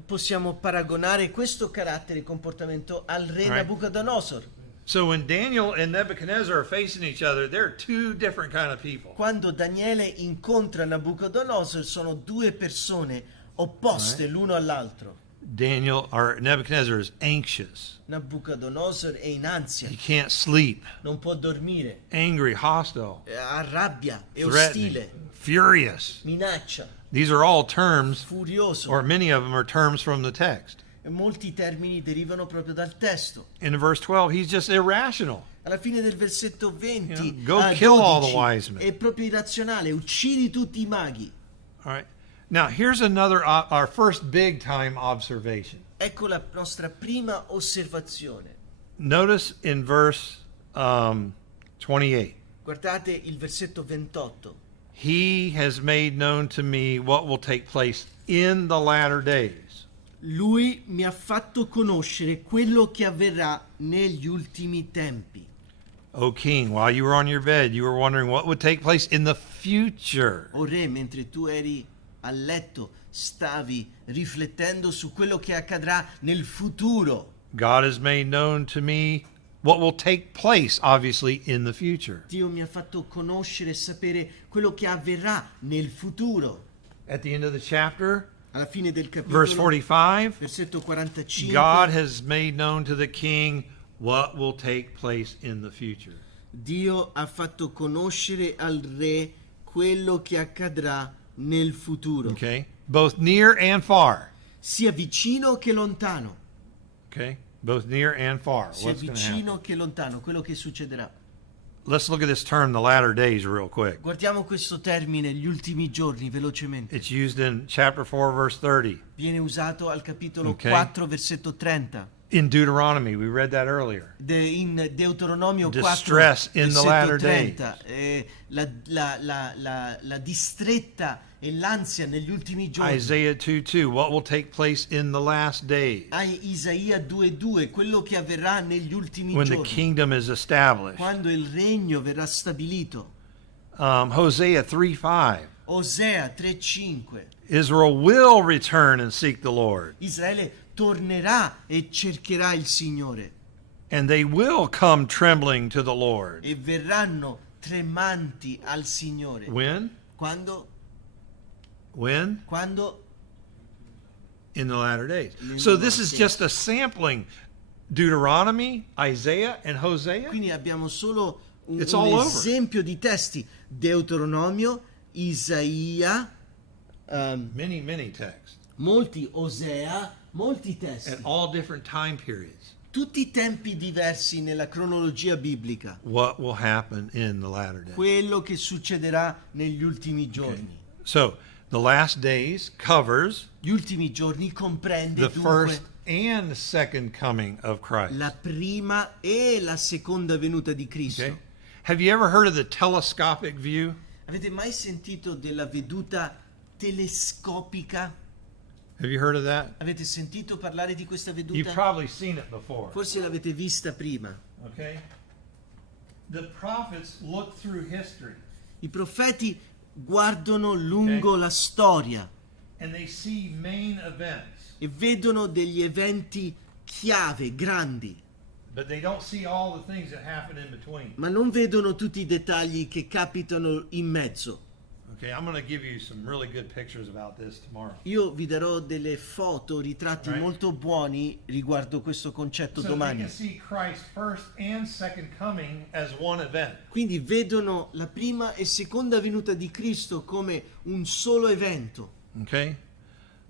Possiamo paragonare questo carattere e comportamento al re Right. Nabucodonosor. So when Daniel and Nebuchadnezzar are facing each other, they're two different kind of people. Quando Daniele incontra Nabucodonosor sono due persone opposte l'uno all'altro. Nebuchadnezzar is anxious. Nabucodonosor è in ansia, He can't sleep. non può dormire, Angry, hostile, ha rabbia, è threatening, ostile, furious. minaccia, These are all terms, furioso. or many of them are terms from the text. E molti termini derivano proprio dal testo. In verse 12, he's just irrational. Alla fine del versetto 20, You know, go kill all the 12, wise men. è proprio irrazionale, uccidi tutti i maghi. All right. Now, here's our first big time observation. Ecco la nostra prima osservazione. Notice in verse 28, Guardate il versetto 28. he has made known to me what will take place in the latter days. Lui mi ha fatto conoscere quello che avverrà negli ultimi tempi. O king, while you were on your bed, you were wondering what would take place in the future. O re, mentre tu eri a letto, stavi riflettendo su quello che accadrà nel futuro. God has made known to me what will take place, obviously, in the future. Dio mi ha fatto conoscere e sapere quello che avverrà nel futuro. At the end of the chapter, Alla fine del verse capitolo, 45, versetto 45, God has made known to the king what will take place in the future. Dio ha fatto conoscere al re quello che accadrà nel futuro, Okay? Both near and far. sia vicino che lontano, Okay? Both near and far. sia What's going to happen? vicino che lontano, quello che succederà. Let's look at this term, the latter days, real quick. Guardiamo questo termine, gli ultimi giorni, velocemente. It's used in chapter 4, verse 30. Viene usato al capitolo Ok. 4, versetto 30. In Deuteronomy, we read that earlier. In Deuteronomio 4, Distress in the latter days. 30, la distretta e l'ansia negli ultimi giorni. Isaiah 2:2, what will take place in the last days Isaia 2:2, quello che avverrà negli ultimi when the giorni, kingdom is established. quando il regno verrà stabilito. Hosea 3:5, Osea 3:5, Israel will return and seek the Lord, Israele tornerà e cercherà il Signore and they will come trembling to the Lord. e verranno tremanti al Signore. When? Quando? In the latter days. So this is just a sampling. Deuteronomy, Isaiah, and Hosea. Quindi abbiamo solo un It's all over. esempio di testi: Deuteronomio, Isaia, Many texts. molti Osea, molti At testi, all different time periods. tutti tempi diversi nella cronologia biblica. What will happen in the latter days. Quello che succederà negli ultimi Okay. giorni. So the last days covers Gli ultimi giorni comprende the dunque first and second coming of Christ. la prima e la seconda venuta di Cristo. Okay? Have you ever heard of the telescopic view? Avete mai sentito della veduta telescopica? Have you heard of that? Avete sentito parlare di questa You've veduta? probably seen it before. Forse l'avete vista prima. Okay? The prophets look through history I profeti guardano lungo Ok. la storia and they see main events, e vedono degli eventi chiave, grandi, but they don't see all the things that happen in between. ma non vedono tutti i dettagli che capitano in mezzo. Okay, I'm going to give you some really good pictures about this tomorrow. Io vi darò delle foto, ritratti Right. molto buoni riguardo questo concetto So they domani. can see Christ's first and second coming as one event. Quindi vedono la prima e seconda venuta di Cristo come un solo evento. Okay?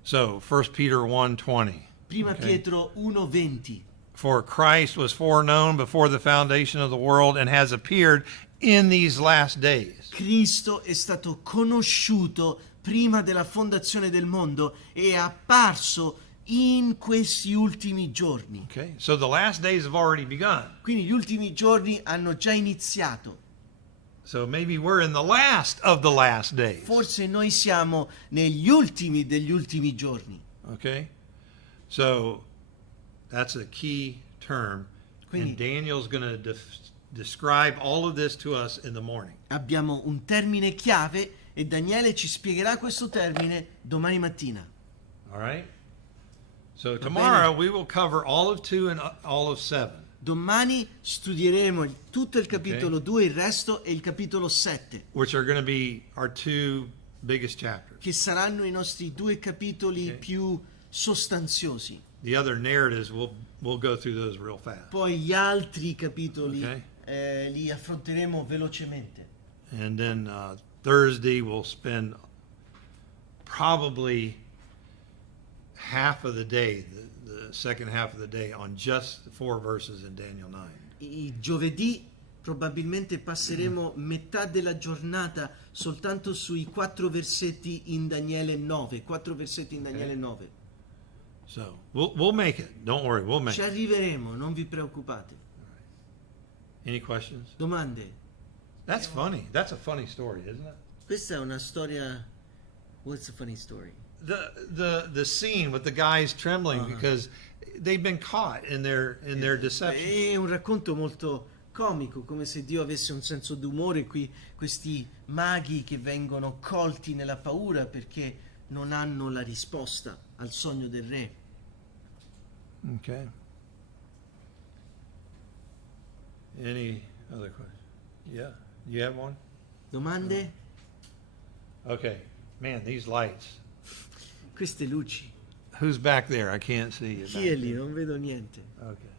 So 1 Peter 1:20. Prima Okay. Pietro 1:20. For Christ was foreknown before the foundation of the world and has appeared in these last days. Cristo è stato conosciuto prima della fondazione del mondo e è apparso in questi ultimi giorni. Okay? So the last days have already begun. Quindi gli ultimi giorni hanno già iniziato. So maybe we're in the last of the last days. Forse noi siamo negli ultimi degli ultimi giorni. Okay? So that's a key term. Quindi- And Daniel's going to describe all of this to us in the morning. Abbiamo un termine chiave e Daniele ci spiegherà questo termine domani mattina. All right? So bene. tomorrow we will cover all of 2 and all of 7. Domani studieremo tutto il capitolo 2, il resto e il capitolo 7, Which are going to be our 2 biggest chapters. che saranno i nostri 2 capitoli Ok. più sostanziosi. The other narratives, we'll go through those real fast. Poi gli altri capitoli Ok. li affronteremo velocemente. And then Thursday we'll spend probably half of the day, the second half of the day, on just the 4 verses in Daniel 9. Giovedì probabilmente passeremo metà della giornata soltanto sui 4 versetti in Daniele 9. 4 versetti in Daniele 9. So we'll make it. Don't worry, we'll make Ci it. arriveremo, non vi preoccupate. Any questions? Domande? That's funny. That's a funny story, isn't it? Questa è una storia. What's a funny story? The scene with the guys trembling Uh-huh. because they've been caught in their deception. È un racconto molto comico, come se Dio avesse un senso d'umore qui, questi maghi che vengono colti nella paura perché non hanno la risposta al sogno del re. Okay. Any other questions? Yeah. You have one? Domande? Okay. Man, these lights. Queste luci. Who's back there? I can't see you. Chi è lì? Non vedo niente. Okay.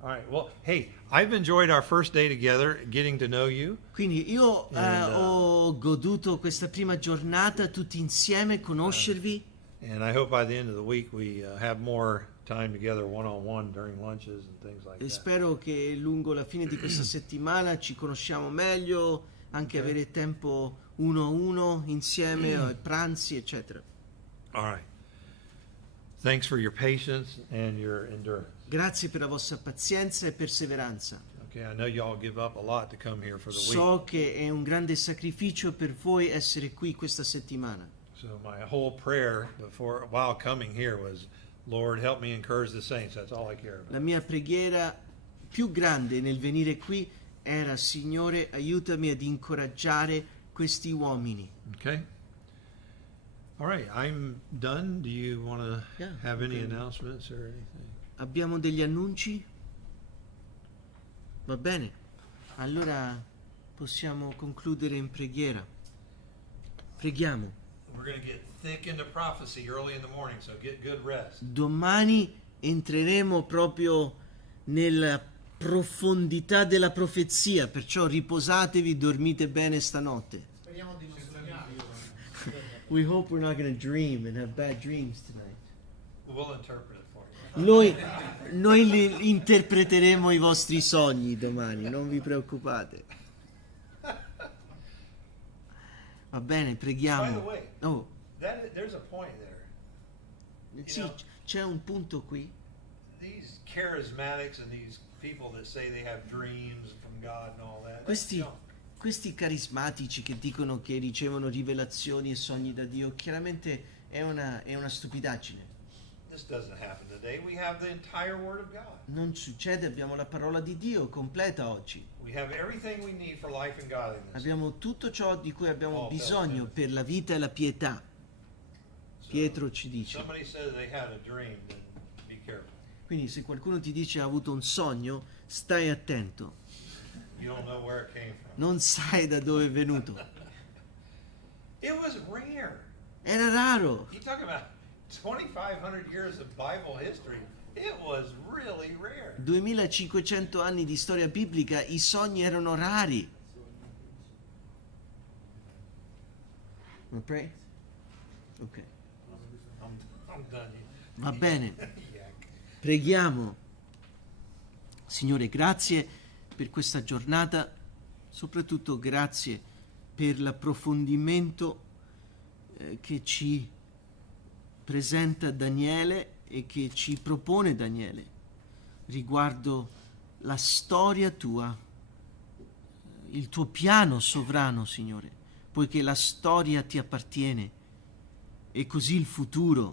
All right. Well, hey, I've enjoyed our first day together, getting to know you. Quindi io And, ho goduto questa prima giornata tutti insieme, conoscervi. And I hope by the end of the week we have more time together one-on-one during lunches and things like E that. spero che lungo la fine di questa settimana ci conosciamo meglio, anche Ok. avere tempo uno a uno insieme, pranzi, eccetera. All right. Thanks for your patience and your endurance. Grazie per la vostra pazienza e perseveranza. Okay, I know y'all give up a lot to come here for the So week. che è un grande sacrificio per voi essere qui questa settimana. So my whole prayer while coming here was, Lord, help me encourage the saints. That's all I care about. La mia preghiera più grande nel venire qui era: Signore, aiutami ad incoraggiare questi uomini. Okay. All right, I'm done. Do you want to Yeah, have any okay. announcements or anything? Abbiamo degli annunci? Va bene. Allora possiamo concludere in preghiera. Preghiamo. We're going to get thick into prophecy early in the morning, so get good rest. Domani entreremo proprio nella profondità della profezia, perciò riposatevi, dormite bene stanotte. Speriamo di non sognare. We hope we're not going to dream and have bad dreams tonight. We'll interpret it for you. Noi interpreteremo i vostri sogni domani, non vi preoccupate. Va bene, By the preghiamo. way, Oh, there's a point there. sì, know- c'è un punto qui. These charismatics and these people that say they have dreams from God and all that. Questi, don't. questi carismatici che dicono che ricevono rivelazioni e sogni da Dio, chiaramente è una stupidaggine. This doesn't happen today. We have the entire Word of God. Non succede, abbiamo la parola di Dio completa oggi. We have everything we need for life and godliness. Abbiamo tutto ciò di cui abbiamo Oh, bisogno perfetto. per la vita e la pietà. So, Pietro ci dice. somebody says they had a dream, then be careful. Quindi se qualcuno ti dice ha avuto un sogno, stai attento. You don't know where it came from. Non sai da dove è venuto. It was rare. Era raro. You talk about 2,500 years of Bible history. It was really rare. 2500 anni di storia biblica, i sogni erano rari. Wanna pray? Ok. I'm done. Va bene. Yak. Preghiamo. Signore, grazie per questa giornata, soprattutto grazie per l'approfondimento che ci presenta Daniele e che ci propone Daniele riguardo la storia tua, il tuo piano sovrano, Signore, poiché la storia ti appartiene e così il futuro